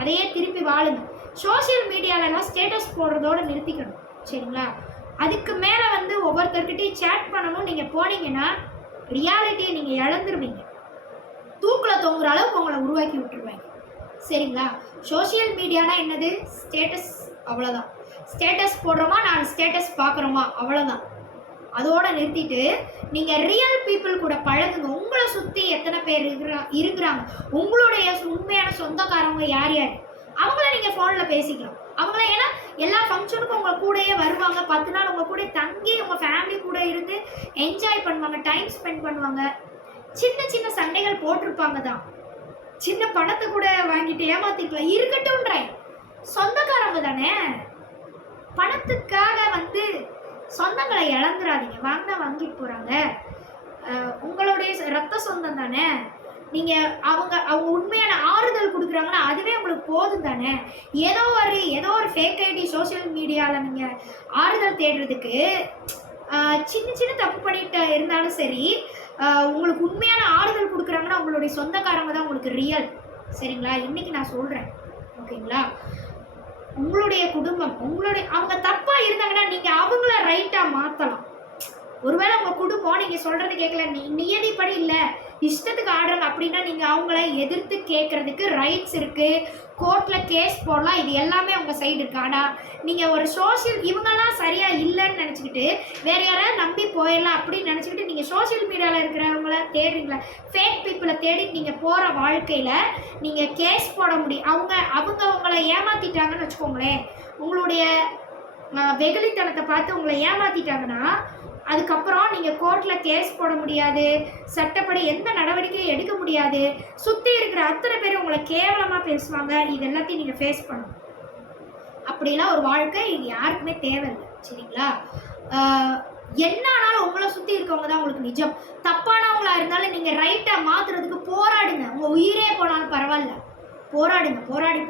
அதையே திருப்பி வாழுங்க. சோஷியல் மீடியாலலாம் ஸ்டேட்டஸ் போடுறதோடு நிறுத்திக்கணும். சரிங்களா? அதுக்கு மேலே ஒவ்வொருத்தர்கிட்டையும் சேட் பண்ணணும் நீங்கள் போனீங்கன்னா ரியாலிட்டியை நீங்கள் இழந்துருவீங்க. தூக்கில் தொங்குற அளவுக்கு உங்களை உருவாக்கி விட்டுருவாங்க. சரிங்களா? சோஷியல் மீடியானா என்னது? ஸ்டேட்டஸ், அவ்வளோதான். ஸ்டேட்டஸ் போடுறோமா, 4 ஸ்டேட்டஸ் பார்க்குறோமா, அவ்வளோதான். அதோடு நிறுத்திட்டு நீங்கள் ரியல் பீப்புள் கூட பழகுங்க. உங்களை சுற்றி எத்தனை பேர் இருக்கிறாங்க, உங்களுடைய உண்மையான சொந்தக்காரவங்க யார் யார், அவங்கள நீங்கள் ஃபோனில் பேசிக்கலாம். அவங்கள ஏன்னா எல்லா ஃபங்க்ஷனுக்கும் உங்கள் கூடயே வருவாங்க, 10 நாள் உங்கள் கூட தங்கி உங்கள் ஃபேமிலி கூட இருந்து என்ஜாய் பண்ணுவாங்க, டைம் ஸ்பெண்ட் பண்ணுவாங்க. சின்ன சின்ன சண்டைகள் போட்டிருப்பாங்க தான், சின்ன பணத்தை கூட வாங்கிட்டு ஏமாத்திக்கலாம், இருக்கட்டும்ன்றேன். சொந்தக்காரங்க தானே, பணத்துக்காக வந்து சொந்தங்களை இழந்துடாதீங்க. வாங்கினா வாங்கிட்டு போகிறாங்க, உங்களுடைய ரத்த சொந்தம் தானே. நீங்கள் அவங்க உண்மையான ஆறுதல் கொடுக்குறாங்கன்னா அதுவே உங்களுக்கு போதும் தானே. ஏதோ ஒரு ஃபேக் ஐடி சோஷியல் மீடியாவில் நீங்கள் ஆறுதல் தேடுறதுக்கு சின்ன சின்ன தப்பு பண்ணிட்டு இருந்தாலும் சரி, உங்களுக்கு உண்மையான ஆறுதல் கொடுக்குறாங்கன்னா உங்களுடைய சொந்தக்காரங்க தான் உங்களுக்கு ரியல். சரிங்களா? இன்றைக்கி நான் சொல்கிறேன், ஓகேங்களா? உங்களுடைய குடும்பம் அவங்க தப்பாக இருந்தாங்கன்னா நீங்கள் அவங்கள ரைட்டாக மாற்றலாம். ஒருவேளை உங்கள் குடும்பம் நீங்கள் சொல்கிறது கேட்கல, நியதிப்படி இல்லை, இஷ்டத்துக்கு ஆடுறாங்க அப்படின்னா நீங்கள் அவங்கள எதிர்த்து கேட்குறதுக்கு ரைட்ஸ் இருக்குது, கோர்ட்டில் கேஸ் போடலாம், இது எல்லாமே உங்கள் சைடு இருக்குது. ஆனால் நீங்கள் ஒரு இவங்கெல்லாம் சரியாக இல்லைன்னு நினச்சிக்கிட்டு வேறு யாராவது நம்பி போயிடலாம் அப்படின்னு நினச்சிக்கிட்டு நீங்கள் சோஷியல் மீடியாவில் இருக்கிறவங்கள தேடுறீங்களா, ஃபேக் பீப்புளை தேடி நீங்கள் போகிற வாழ்க்கையில் நீங்கள் கேஸ் போட முடியும். அவங்க உங்களை ஏமாற்றிட்டாங்கன்னு வச்சுக்கோங்களேன், உங்களுடைய வெகுளித்தனத்தை பார்த்து உங்களை ஏமாற்றிட்டாங்கன்னா அதுக்கப்புறம் நீங்கள் கோர்ட்டில் கேஸ் போட முடியாது, சட்டப்படி எந்த நடவடிக்கையும் எடுக்க முடியாது, சுற்றி இருக்கிற அத்தனை பேர் உங்களை கேவலமாக பேசுவாங்க. இது எல்லாத்தையும் நீங்கள் ஃபேஸ் பண்ணணும். அப்படிலாம் ஒரு வாழ்க்கை இது யாருக்குமே தேவையில்லை. சரிங்களா? என்ன ஆனாலும் உங்களை சுற்றி இருக்கவங்க தான் உங்களுக்கு நிஜம். தப்பானவங்களா இருந்தாலும் நீங்கள் ரைட்டாக மாற்றுறதுக்கு போராடுங்க. உங்கள் உயிரே போனாலும் பரவாயில்ல, போராடுங்க.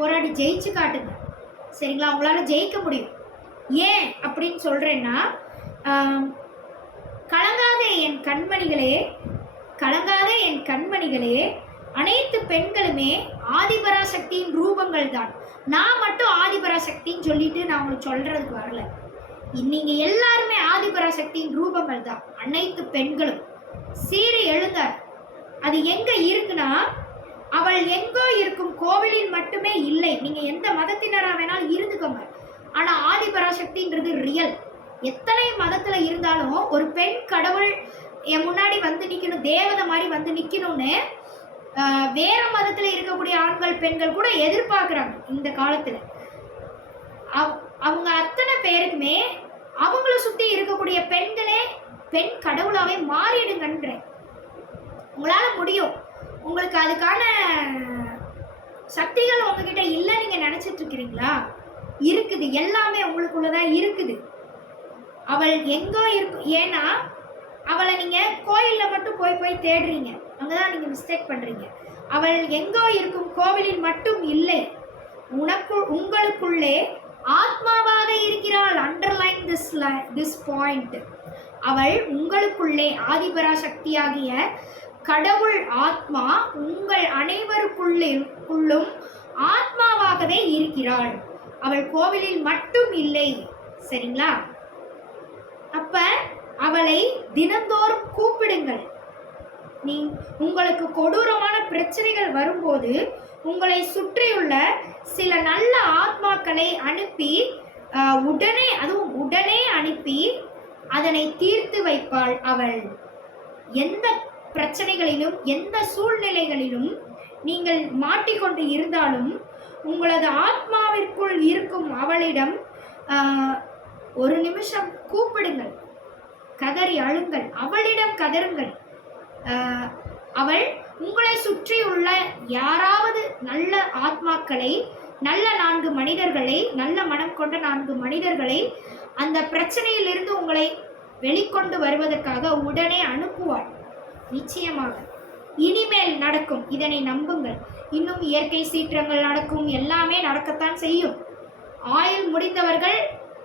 போராடி ஜெயிச்சு காட்டுங்க. சரிங்களா? உங்களால் ஜெயிக்க முடியும். ஏன் அப்படின்னு சொல்கிறேன்னா, கலங்காத என் கண்மணிகளே, அனைத்து பெண்களுமே ஆதிபராசக்தியின் ரூபங்கள் தான். நான் மட்டும் ஆதிபராசக்தின்னு சொல்லிட்டு நான் உங்களுக்கு சொல்றதுக்கு வரல. நீங்க எல்லாருமே ஆதிபராசக்தியின் ரூபங்கள் தான். அனைத்து பெண்களும் சீறி எழுங்க. அது எங்க இருக்குன்னா, அவள் எங்கோ இருக்கும் கோவிலில் மட்டுமே இல்லை. நீங்க எந்த மதத்தினரா வேணாலும் இருந்துக்கோங்க, ஆனா ஆதிபராசக்தின்றது ரியல். எத்தனை மதத்தில் இருந்தாலும் ஒரு பெண் கடவுள் என் முன்னாடி வந்து நிற்கணும், தேவதை மாதிரி வந்து நிற்கணும்னு வேற மதத்தில் இருக்கக்கூடிய ஆண்கள் பெண்கள் கூட எதிர்பார்க்குறாங்க இந்த காலத்தில். அவங்க அத்தனை பேருக்குமே அவங்கள சுற்றி இருக்கக்கூடிய பெண்களே பெண் கடவுளாகவே மாறிடுங்கன்றேன். உங்களால் முடியும். உங்களுக்கு அதுக்கான சக்திகள் உங்ககிட்ட இல்லை நீங்கள் நினச்சிட்டு இருக்கிறீங்களா? இருக்குது, எல்லாமே உங்களுக்குள்ளதான் இருக்குது. அவள் எங்கோ இருக்கும். ஏன்னா அவளை நீங்கள் கோயிலில் மட்டும் போய் தேடுறீங்க, அங்கே தான் நீங்கள் மிஸ்டேக் பண்ணுறீங்க. அவள் எங்கோ இருக்கும் கோவிலில் மட்டும் இல்லை, உங்களுக்குள்ளே ஆத்மாவாக இருக்கிறாள். Underline this point. அவள் உங்களுக்குள்ளே ஆதிபராசக்தியாகிய கடவுள் ஆத்மா உங்கள் அனைவருக்குள்ளும் ஆத்மாவாகவே இருக்கிறாள். அவள் கோவிலில் மட்டும் இல்லை. சரிங்களா? அப்ப அவளை தினந்தோறும் கூப்பிடுங்கள். உங்களுக்கு கொடூரமான பிரச்சனைகள் வரும்போது உங்களை சுற்றியுள்ள சில நல்ல ஆத்மாக்களை அனுப்பி உடனே அனுப்பி அதனை தீர்த்து வைப்பாள். அவள் எந்த பிரச்சனைகளிலும் எந்த சூழ்நிலைகளிலும் நீங்கள் மாட்டிக்கொண்டு இருந்தாலும் உங்களது ஆத்மாவிற்குள் இருக்கும் அவளிடம் ஒரு நிமிஷம் கூப்பிடுங்கள், கதறி அழுங்கள், அவளிடம் கதறுங்கள். அவள் உங்களை சுற்றி உள்ள யாராவது நல்ல ஆத்மாக்களை, நல்ல 4 மனிதர்களை, நல்ல மனம் கொண்ட 4 மனிதர்களை அந்த பிரச்சனையிலிருந்து உங்களை வெளிக்கொண்டு வருவதற்காக உடனே அனுப்புவாள். நிச்சயமாக இனிமேல் நடக்கும், இதனை நம்புங்கள். இன்னும் இயற்கை சீற்றங்கள் நடக்கும், எல்லாமே நடக்கத்தான் செய்யும். ஆயுள் முடிந்தவர்கள்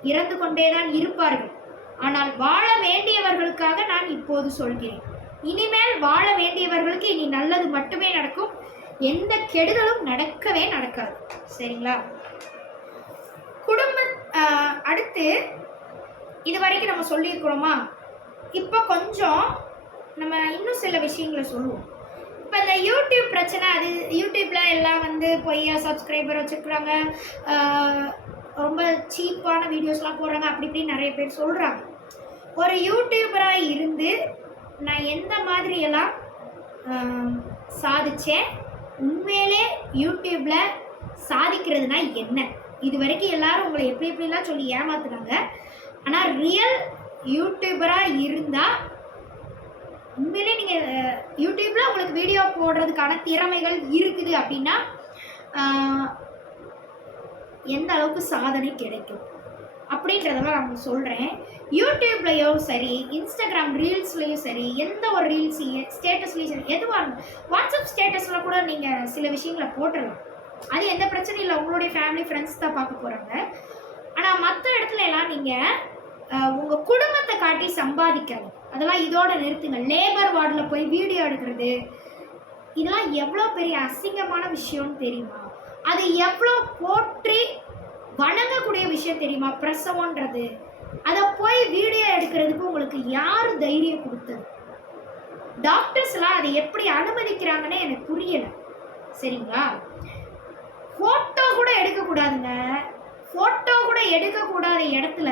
இறந்து கொண்டேதான் இருப்பார்கள். ஆனால் வாழ வேண்டியவர்களுக்காக நான் இப்போது சொல்கிறேன், இனிமேல் வாழ வேண்டியவர்களுக்கு இனி நல்லது மட்டுமே நடக்கும். எந்த கெடுதலும் நடக்கவே நடக்காது. சரிங்களா? அடுத்து இது வரைக்கும் நம்ம சொல்லியிருக்கிறோமா? இப்போ கொஞ்சம் நம்ம இன்னும் சில விஷயங்களை சொல்லுவோம். இப்போ இந்த யூடியூப் பிரச்சனை, அது யூடியூப்பில் எல்லாம் வந்து பொய்யா சப்ஸ்கிரைபர் வச்சுருக்குறாங்க, ரொம்ப சீப்பான வீடியோஸ்லாம் போடுறாங்க, அப்படி இப்படின்னு நிறைய பேர் சொல்கிறாங்க. ஒரு யூடியூபராக இருந்து நான் எந்த மாதிரியெல்லாம் சாதித்தேன், உண்மையிலே யூடியூப்பில் சாதிக்கிறதுனா என்ன? இது வரைக்கும் எல்லாரும் உங்களை எப்படி எப்படிலாம் சொல்லி ஏமாத்துனாங்க. ஆனால் ரியல் யூடியூபராக இருந்தால் உண்மையிலே நீங்கள் யூடியூப்பில் உங்களுக்கு வீடியோ போடுறதுக்கான திறமைகள் இருக்குது அப்படின்னா எந்த அளவுக்கு சாதனை கிடைக்கும் அப்படின்றதெல்லாம் நான் சொல்கிறேன். யூடியூப்லேயும் சரி, இன்ஸ்டாகிராம் ரீல்ஸ்லேயும் சரி, எந்த ஒரு ரீல்ஸையும் ஸ்டேட்டஸ்லேயும் சரி, எதுவாக இருக்கும், வாட்ஸ்அப் ஸ்டேட்டஸில் கூட நீங்கள் சில விஷயங்களை போட்டுடலாம். அது எந்த பிரச்சனையும் இல்லை, உங்களுடைய ஃபேமிலி ஃப்ரெண்ட்ஸ் தான் பார்க்க போகிறாங்க. ஆனால் மற்ற இடத்துல எல்லாம் நீங்கள் உங்கள் குடும்பத்தை காட்டி சம்பாதிக்காது. அதெல்லாம் இதோட நிறுத்துங்க. லேபர் வார்டில் போய் வீடியோ எடுக்கிறது, இதெல்லாம் எவ்வளோ பெரிய அசிங்கமான விஷயம்னு தெரியுமா? அது எவ்வளோ போற்றி வணங்கக்கூடிய விஷயம் தெரியுமா? பிரசவன்றது. அதை போய் வீடியோ எடுக்கிறதுக்கு உங்களுக்கு யார் தைரியம் கொடுத்தது? டாக்டர்ஸ்லாம் அதை எப்படி அனுமதிக்கிறாங்கன்னு எனக்கு புரியலை. சரிங்களா? ஃபோட்டோ கூட எடுக்கக்கூடாதுங்க. ஃபோட்டோ கூட எடுக்கக்கூடாத இடத்துல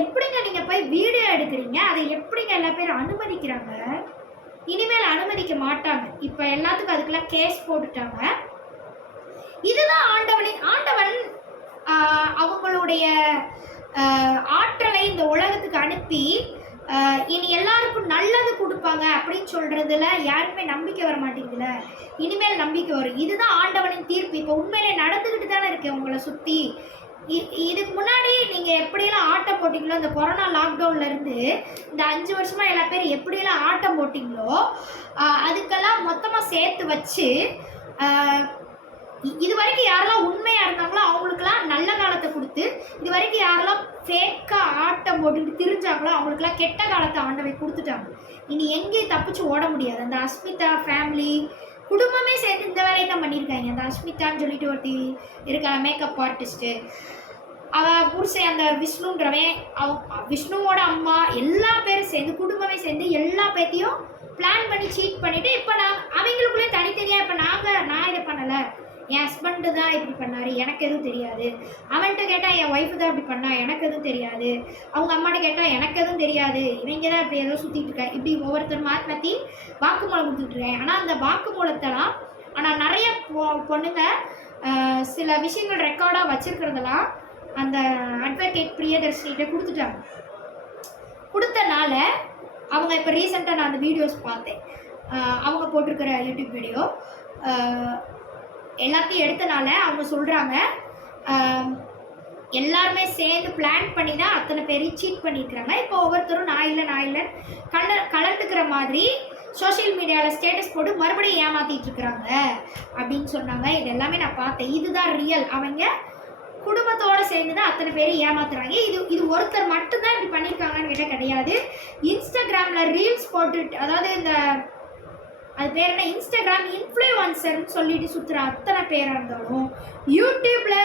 எப்படிங்க நீங்கள் போய் வீடியோ எடுக்கிறீங்க? அதை எப்படிங்க எல்லா பேரும் அனுமதிக்கிறாங்க? இனிமேல் அனுமதிக்க மாட்டாங்க. இப்போ எல்லாத்துக்கும் அதுக்கெல்லாம் கேஸ் போட்டுட்டாங்க. இதுதான் ஆண்டவன் அவங்களுடைய ஆற்றலை இந்த உலகத்துக்கு அனுப்பி இனி எல்லாருக்கும் நல்லது கொடுப்பாங்க அப்படின்னு சொல்றதுல யாருக்குமே நம்பிக்கை வர மாட்டேங்குதுல. இனிமேல் நம்பிக்கை வரும். இதுதான் ஆண்டவனின் தீர்ப்பு. இப்போ உண்மையிலே நடந்துக்கிட்டு தானே இருக்கு உங்களை சுற்றி. இதுக்கு முன்னாடி நீங்கள் எப்படியெல்லாம் ஆட்டம் போட்டிங்களோ, இந்த கொரோனா லாக்டவுன்ல இருந்து இந்த 5 வருஷமா எல்லா பேரும் எப்படியெல்லாம் ஆட்டம் போட்டிங்களோ அதுக்கெல்லாம் மொத்தமாக சேர்த்து வச்சு இது வரைக்கும் யாரெல்லாம் உண்மையாக இருந்தாங்களோ அவங்களுக்கெல்லாம் நல்ல காலத்தை கொடுத்து, இது வரைக்கும் யாரெல்லாம் ஃபேக்காக ஆட்டம் போட்டுக்கிட்டு திரிஞ்சாங்களோ அவங்களுக்கெல்லாம் கெட்ட காலத்தை ஆண்டவை கொடுத்துட்டாங்க. இனி எங்கேயும் தப்பிச்சு ஓட முடியாது. அந்த அஸ்மிதா ஃபேமிலி குடும்பமே சேர்ந்து இந்த வேலையை தான் பண்ணியிருக்காங்க. அந்த அஸ்மிதான்னு சொல்லிட்டு ஒருத்தி இருக்கா, மேக்கப் ஆர்டிஸ்ட்டு. அவள் புருஷன் அந்த விஷ்ணுன்றவன், விஷ்ணுவோட அம்மா, எல்லா பேரும் சேர்ந்து குடும்பமே சேர்ந்து எல்லா பேர்த்தையும் பிளான் பண்ணி சீட் பண்ணிவிட்டு இப்போ அவங்களுக்குள்ளே தனித்தனியாக இப்போ நான் இதை பண்ணலை, என் ஹஸ்பண்டு தான் இப்படி பண்ணார், எனக்கு எதுவும் தெரியாது. அவன்கிட்ட கேட்டால் என் ஒய்ஃபு தான் இப்படி பண்ணா, எனக்கு எதுவும் தெரியாது. அவங்க அம்மாட்ட கேட்டால் எனக்கு எதுவும் தெரியாது, இவங்க தான் இப்படி ஏதோ சுற்றிட்டு இருக்கேன். இப்படி ஒவ்வொருத்தர் மாற்றி வாக்குமூலம் கொடுத்துட்ருக்கேன். ஆனால் அந்த வாக்குமூலத்தெல்லாம் ஆனால் நிறைய பொண்ணுங்க சில விஷயங்கள் ரெக்கார்டாக வச்சுருக்கிறதெல்லாம் அந்த அட்வொகேட் பிரியதர்ஷினிகிட்ட கொடுத்துட்டாங்க. கொடுத்தனால அவங்க இப்போ ரீசெண்டாக நான் அந்த வீடியோஸ் பார்த்தேன். அவங்க போட்டிருக்கிற யூடியூப் வீடியோ எல்லாத்தையும் எடுத்தனால அவங்க சொல்கிறாங்க, எல்லாருமே சேர்ந்து பிளான் பண்ணி தான் அத்தனை பேரையும் சீட் பண்ணியிருக்கிறாங்க. இப்போ ஒவ்வொருத்தரும் நான் இல்லை கலந்துக்கிற மாதிரி சோஷியல் மீடியாவில் ஸ்டேட்டஸ் போட்டு மறுபடியும் ஏமாற்றிட்டு இருக்கிறாங்க அப்படின்னு சொன்னாங்க. இது எல்லாமே நான் பார்த்தேன். இதுதான் ரியல். அவங்க குடும்பத்தோடு சேர்ந்து தான் அத்தனை பேரும் ஏமாத்துறாங்க. இது ஒருத்தர் மட்டும்தான் இப்படி பண்ணியிருக்காங்கன்னு கேட்டால் கிடையாது. இன்ஸ்டாகிராமில் ரீல்ஸ் போட்டுட்டு, அதாவது இந்த அது பேர் என்ன, இன்ஸ்டாகிராம் இன்ஃப்ளூயன்சர்னு சொல்லிட்டு சுற்றுற அத்தனை பேராக இருந்தாலும், யூடியூப்பில்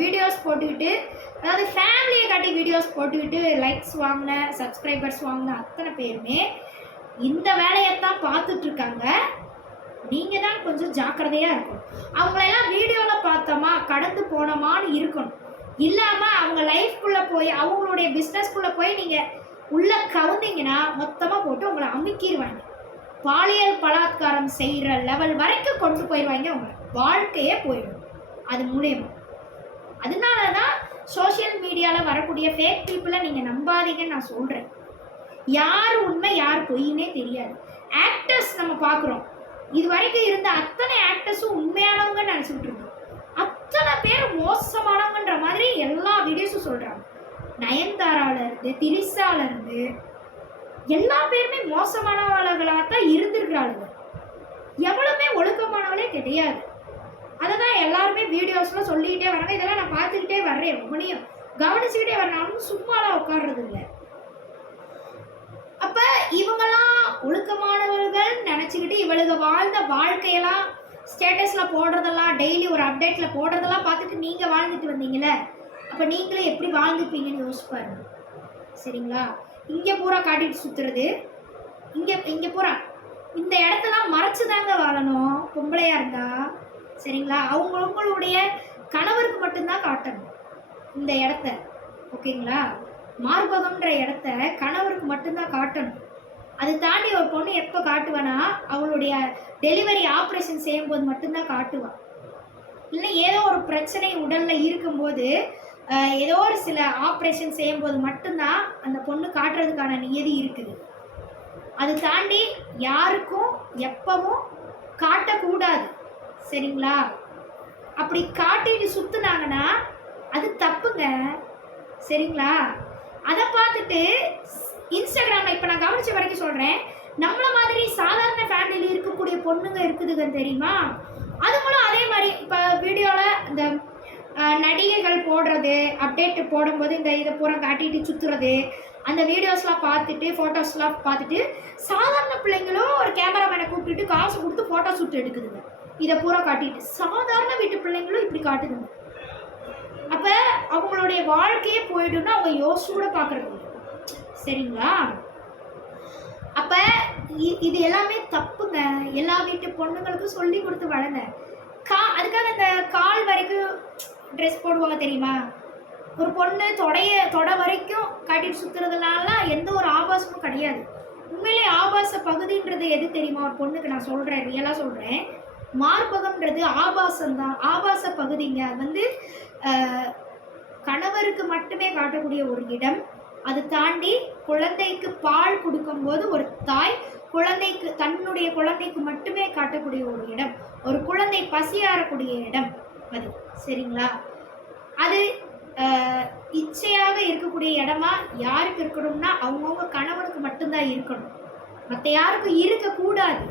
வீடியோஸ் போட்டுக்கிட்டு, அதாவது ஃபேமிலியை காட்டி வீடியோஸ் போட்டுக்கிட்டு லைக்ஸ் வாங்கின, சப்ஸ்கிரைபர்ஸ் வாங்கின அத்தனை பேருமே இந்த வேலையைத்தான் பார்த்துட்ருக்காங்க. நீங்கள் தான் கொஞ்சம் ஜாக்கிரதையாக இருக்கணும். அவங்களெல்லாம் வீடியோவில் பார்த்தோமா கடந்து போனோமான்னு இருக்கணும். இல்லாமல் அவங்க லைஃப்குள்ளே போய் அவங்களுடைய பிஸ்னஸ்குள்ளே போய் நீங்கள் உள்ளே கவுந்தீங்கன்னா மொத்தமாக போட்டு உங்களை அமுக்கிடுவாங்க. பாலியல் பலாத்காரம் செய்கிற லெவல் வரைக்கும் கொண்டு போயிடுவாங்க. அவங்க வாழ்க்கையே போயிடும் அது மூலியமா. அதனால தான் சோஷியல் மீடியாவில் வரக்கூடிய ஃபேக் பீப்புளை நீங்கள் நம்பாதீங்கன்னு நான் சொல்கிறேன். யார் உண்மை யார் பொய்னே தெரியாது. ஆக்டர்ஸ் நம்ம பார்க்குறோம், இது வரைக்கும் இருந்த அத்தனை ஆக்டர்ஸும் உண்மையானவங்கன்னு நினச்சிக்கிட்டு இருக்கோம். அத்தனை பேர் மோசமானவங்கன்ற மாதிரி எல்லா வீடியோஸும் சொல்கிறாங்க. நயன்தாராவிலேருந்து திரிசாவிலேருந்து எல்லா பேருமே மோசமானவர்களாக தான் இருந்திருக்கிறாளுங்க. எவ்வளவுமே ஒழுக்கமானவளே கிடையாது. அதை தான் எல்லாருமே வீடியோஸில் சொல்லிக்கிட்டே வராங்க. இதெல்லாம் நான் பார்த்துக்கிட்டே வர்றேன், ரொம்பனையும் கவனிச்சுக்கிட்டே வரனாலும் சும்மாலாம் உட்கார்றது இல்லை. அப்போ இவங்கெல்லாம் ஒழுக்கமானவர்கள் நினச்சிக்கிட்டு இவளுக்கு வாழ்ந்த வாழ்க்கையெல்லாம் ஸ்டேட்டஸில் போடுறதெல்லாம், டெய்லி ஒரு அப்டேட்டில் போடுறதெல்லாம் பார்த்துட்டு நீங்கள் வாழ்ந்துட்டு வந்தீங்களே, அப்போ நீங்களே எப்படி வாழ்ந்துப்பீங்கன்னு யோசிச்சு பாருங்க. சரிங்களா? இங்கே பூரா காட்டிட்டு சுற்றுறது, இங்கே பூரா இந்த இடத்தெல்லாம் மறைச்சு தாங்க வாழணும் பொம்பளையாக இருந்தா. சரிங்களா? அவங்களுடைய கணவருக்கு மட்டும்தான் காட்டணும் இந்த இடத்த. ஓகேங்களா? மார்பகம்ன்ற இடத்த கணவருக்கு மட்டும்தான் காட்டணும். அதை தாண்டி ஒரு பொண்ணு எப்போ காட்டுவானா அவளுடைய டெலிவரி ஆப்ரேஷன் செய்யும்போது மட்டும்தான் காட்டுவான். இல்லை ஏதோ ஒரு பிரச்சனை உடலில் இருக்கும்போது ஏதோ ஒரு சில ஆப்ரேஷன் செய்யும்போது மட்டும்தான் அந்த பொண்ணு காட்டுறதுக்கான நியதி இருக்குது. அது தாண்டி யாருக்கும் எப்பவும் காட்டக்கூடாது. சரிங்களா? அப்படி காட்டிட்டு சுற்றுனாங்கன்னா அது தப்புங்க. சரிங்களா? அதை பார்த்துட்டு இன்ஸ்டாகிராமில் இப்போ நான் கவனித்த வரைக்கும் சொல்கிறேன், நம்மள மாதிரி சாதாரண ஃபேமிலியில் இருக்கக்கூடிய பொண்ணுங்க இருக்குதுங்க தெரியுமா? அதுங்களும் அதே மாதிரி இப்போ வீடியோவில் இந்த நடிகைகள் போடுறது அப்டேட்டு போடும்போது இந்த இதை பூரா காட்டிட்டு சுற்றுறது, அந்த வீடியோஸ்லாம் பார்த்துட்டு ஃபோட்டோஸ்லாம் பார்த்துட்டு சாதாரண பிள்ளைங்களும் ஒரு கேமராமேனை கூப்பிட்டுட்டு காசு கொடுத்து ஃபோட்டோ ஷூட் எடுக்குதுங்க. இதை பூரா காட்டிட்டு சாதாரண வீட்டு பிள்ளைங்களும் இப்படி காட்டுதுங்க. அப்போ அவங்களுடைய வாழ்க்கையே போயிடும்னா அவங்க யோசிச்சு கூட பார்க்குறது இல்லை. சரிங்களா? அப்போ இது எல்லாமே தப்புங்க. எல்லா வீட்டு பொண்ணுங்களுக்கும் சொல்லி கொடுத்து வளங்க. அதுக்காக இந்த கால் வரைக்கும் ட்ரெஸ் போடுவாங்க தெரியுமா? ஒரு பொண்ணு தொடை வரைக்கும் காட்டிட்டு சுற்றுறதுனால எந்த ஒரு ஆபாசமும் கிடையாது. உண்மையிலே ஆபாச பகுதின்றது எது தெரியுமா? ஒரு பொண்ணுக்கு நான் சொல்கிறேன், ரியலாக சொல்கிறேன், மார்பகம்ன்றது ஆபாசம்தான், ஆபாச பகுதிங்க. அது கணவருக்கு மட்டுமே காட்டக்கூடிய ஒரு இடம். அது தாண்டி குழந்தைக்கு பால் கொடுக்கும்போது ஒரு தாய் தன்னுடைய குழந்தைக்கு மட்டுமே காட்டக்கூடிய ஒரு இடம், ஒரு குழந்தை பசியாறக்கூடிய இடம் அது. சரிங்களா? அது இச்சையாக இருக்கக்கூடிய இடமா யாருக்கு இருக்கணும்னா அவங்கவுங்க கணவனுக்கு மட்டும்தான் இருக்கணும், மற்ற யாருக்கும் இருக்கக்கூடாது.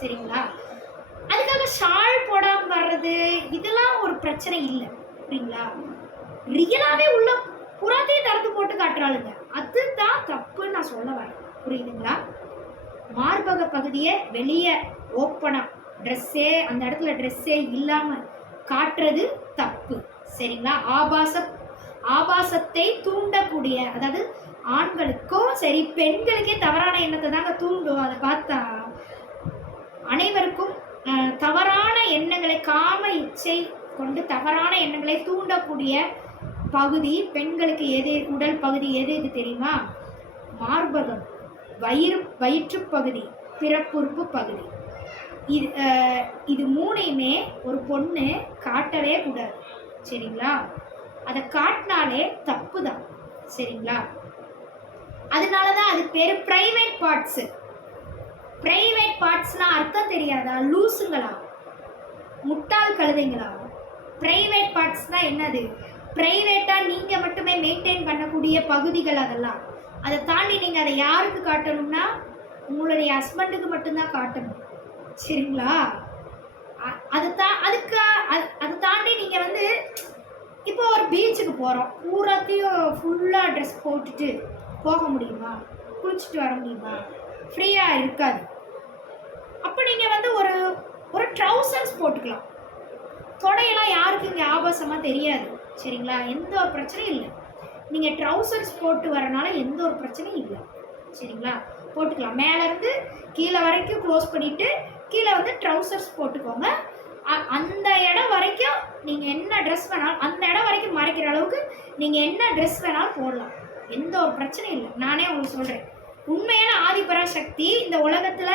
சரிங்களா? அதுக்காக ஷால் போடாமல் வர்றது இதெல்லாம் ஒரு பிரச்சனை இல்லை. சரிங்களா? ரியலாகவே உள்ள புறாத்தையும் திறந்து போட்டு காட்டுறாளுங்க, அதுதான் தப்புன்னு நான் சொல்ல வரேன். புரியுதுங்களா? மார்பக பகுதியை வெளியே ஓப்பனாக ட்ரெஸ்ஸே அந்த இடத்துல ட்ரெஸ்ஸே இல்லாமல் காட்டுறது தப்பு. சரிங்களா? ஆபாசத்தை தூண்டக்கூடிய, அதாவது ஆண்களுக்கும் சரி பெண்களுக்கே தவறான எண்ணத்தை தாங்க தூண்டும். அதை பார்த்தா அனைவருக்கும் தவறான எண்ணங்களை, காம இச்சை கொண்டு தவறான எண்ணங்களை தூண்டக்கூடிய பகுதி பெண்களுக்கு எது, உடல் பகுதி எது தெரியுமா? மார்பகம், வயிற்று பகுதி, பிறப்புறுப்பு பகுதி. இது மூணையுமே ஒரு பொண்ணு காட்டவே கூடாது. சரிங்களா? அதை காட்டினாலே தப்பு தான். சரிங்களா? அதனால தான் அது பேர் ப்ரைவேட் பார்ட்ஸு. ப்ரைவேட் பார்ட்ஸ்னால் அர்த்தம் தெரியாதா? லூசுங்களா, முட்டாள் கழுதைங்களா? ப்ரைவேட் பார்ட்ஸ்னால் என்னது? ப்ரைவேட்டாக நீங்கள் மட்டுமே மெயின்டைன் பண்ணக்கூடிய பகுதிகள் அதெல்லாம். அதை தாண்டி நீங்கள் அதை யாருக்கு காட்டணும்னா உங்களுடைய ஹஸ்பண்டுக்கு மட்டும்தான் காட்டணும். சரிங்களா? அதை தாண்டி நீங்கள் இப்போ ஒரு பீச்சுக்கு போகிறோம், பூராத்தையும் ஃபுல்லாக ட்ரெஸ் போட்டுட்டு போக முடியுமா? குளிச்சுட்டு வர முடியுமா? ஃப்ரீயாக இருக்காது. அப்போ நீங்கள் ஒரு ட்ரௌசர்ஸ் போட்டுக்கலாம். தொடையெல்லாம் யாருக்கு இங்கே ஆபாசமாக தெரியாது. சரிங்களா? எந்த ஒரு பிரச்சனையும் இல்லை. நீங்கள் ட்ரௌசர்ஸ் போட்டு வரனால எந்த ஒரு பிரச்சனையும் இல்லை. சரிங்களா? போட்டுக்கலாம். மேலேருந்து கீழே வரைக்கும் க்ளோஸ் பண்ணிவிட்டு கீழே ட்ரௌசர்ஸ் போட்டுக்கோங்க. அந்த இடம் வரைக்கும் நீங்கள் என்ன ட்ரெஸ் வேணாலும், அந்த இடம் வரைக்கும் மறைக்கிற அளவுக்கு நீங்கள் என்ன ட்ரெஸ் வேணாலும் போடலாம். எந்த ஒரு பிரச்சனையும் இல்லை. நானே உங்களுக்கு சொல்கிறேன், உண்மையான ஆதிபராசக்தி இந்த உலகத்தில்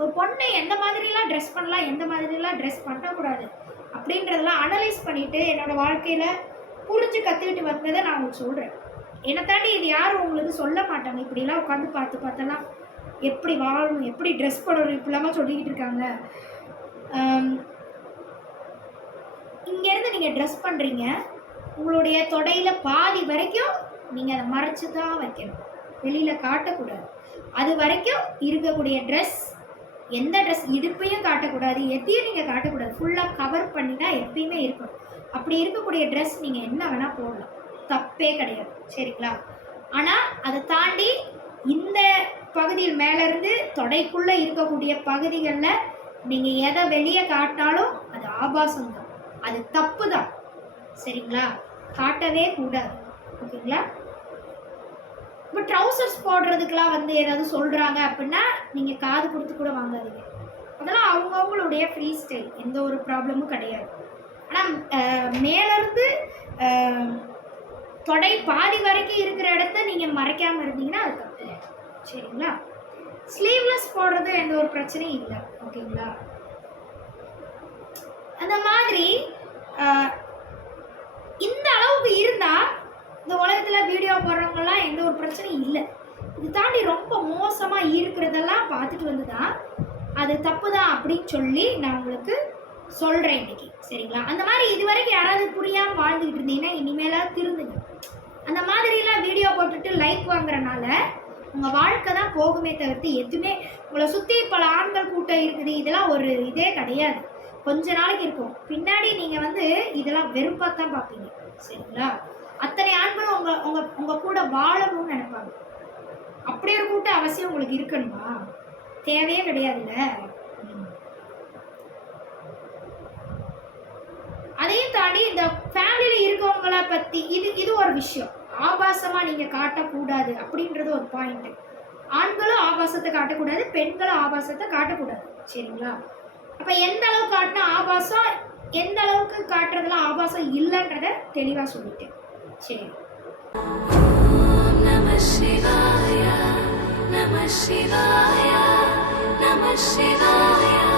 ஒரு பொண்ணை எந்த மாதிரிலாம் ட்ரெஸ் பண்ணலாம், எந்த மாதிரிலாம் ட்ரெஸ் பண்ணக்கூடாது அப்படின்றதெல்லாம் அனலைஸ் பண்ணிவிட்டு என்னோடய வாழ்க்கையில் புரிஞ்சு கற்றுக்கிட்டு வந்ததை நான் உங்களுக்கு சொல்கிறேன். என்னை தாண்டி இது யாரும் உங்களுக்கு சொல்ல மாட்டாங்க. இப்படிலாம் உட்காந்து பார்த்தெல்லாம் எப்படி வாழணும், எப்படி ட்ரெஸ் பண்ணணும், இப்படிலாமா சொல்லிக்கிட்டு இருக்காங்க. இங்கேருந்து நீங்கள் ட்ரெஸ் பண்ணுறீங்க, உங்களுடைய தொடையில் பாதி வரைக்கும் நீங்கள் அதை மறைச்சி தான் வைக்கணும், வெளியில் காட்டக்கூடாது. அது வரைக்கும் இருக்கக்கூடிய ட்ரெஸ், எந்த ட்ரெஸ் இடுப்பையும் காட்டக்கூடாது, எதையும் நீங்கள் காட்டக்கூடாது, ஃபுல்லாக கவர் பண்ணி தான் எப்பயுமே இருக்கணும். அப்படி இருக்கக்கூடிய ட்ரெஸ் நீங்கள் என்ன வேணால் போடலாம், தப்பே கிடையாது. சரிங்களா? ஆனால் அதை தாண்டி இந்த பகுதியில் மேலேருந்து தொடைக்குள்ளே இருக்கக்கூடிய பகுதிகளில் நீங்கள் எதை வெளியே காட்டினாலும் அது ஆபாசம் தான், அது தப்பு தான். சரிங்களா? காட்டவே கூடாது. ஓகேங்களா? இப்போ ட்ரௌசர்ஸ் போடுறதுக்கெலாம் ஏதாவது சொல்கிறாங்க அப்படின்னா நீங்கள் காது கொடுத்து கூட வாங்காதீங்க. அதெல்லாம் அவங்கவுங்களுடைய ஃப்ரீ ஸ்டைல், எந்த ஒரு ப்ராப்ளமும் கிடையாது. ஆனால் மேலேருந்து தொடை பாதி வரைக்கும் இருக்கிற இடத்த நீங்கள் மறைக்காமல் இருந்தீங்கன்னா அது தப்பு. சரிங்களா? ஸ்லீவ்லெஸ் போடுறது எந்த ஒரு பிரச்சனையும் இல்லை. ஓகேங்களா? அந்த மாதிரி இந்த அளவுக்கு இருந்தால் இந்த உலகத்தில் வீடியோ போடுறவங்கலாம் எந்த ஒரு பிரச்சனையும் இல்லை. இது தாண்டி ரொம்ப மோசமாக இருக்கிறதெல்லாம் பார்த்துட்டு வந்து தான் அது தப்பு தான் அப்படின்னு சொல்லி நான் உங்களுக்கு சொல்கிறேன் இன்னைக்கு, சரிங்களா? அந்த மாதிரி இது வரைக்கும் யாராவது புரியாமல் வாழ்ந்துக்கிட்டு இருந்தீங்கன்னா இனிமேலாவது திருந்துங்க. அந்த மாதிரிலாம் வீடியோ போட்டுட்டு லைக் வாங்குறனால உங்கள் வாழ்க்கை தான் போகுமே தவிர்த்து எதுவுமே உங்களை சுற்றி பல ஆண்கள் கூட்டம் இருக்குது இதெல்லாம் ஒரு இதே கிடையாது. கொஞ்ச நாளைக்கு இருக்கும், பின்னாடி நீங்கள் வந்து இதெல்லாம் வெறுப்பாக தான் பார்ப்பீங்க, சரிங்களா? அத்தனை ஆண்களும் உங்கள் கூட வாழணும்னு நினைப்பாங்க. அப்படி ஒரு கூட்டம் அவசியம் உங்களுக்கு இருக்கணுமா? தேவையே கிடையாதுல்ல. அதையும் தாண்டி இந்த ஃபேமிலியில் இருக்கவங்கள பற்றி இது ஒரு விஷயம். ஆபாசமாக நீங்கள் காட்டக்கூடாது அப்படின்றது ஒரு பாயிண்ட்டு. ஆண்களும் ஆபாசத்தை காட்டக்கூடாது, பெண்களும் ஆபாசத்தை காட்டக்கூடாது, சரிங்களா? அப்போ எந்த அளவுக்கு காட்டினா ஆபாசம், எந்த அளவுக்கு காட்டுறதுலாம் ஆபாசம் இல்லைன்றத தெளிவாக சொல்லிட்டேன், சரி? நம சிவாய நம சிவாய நம சிவாய.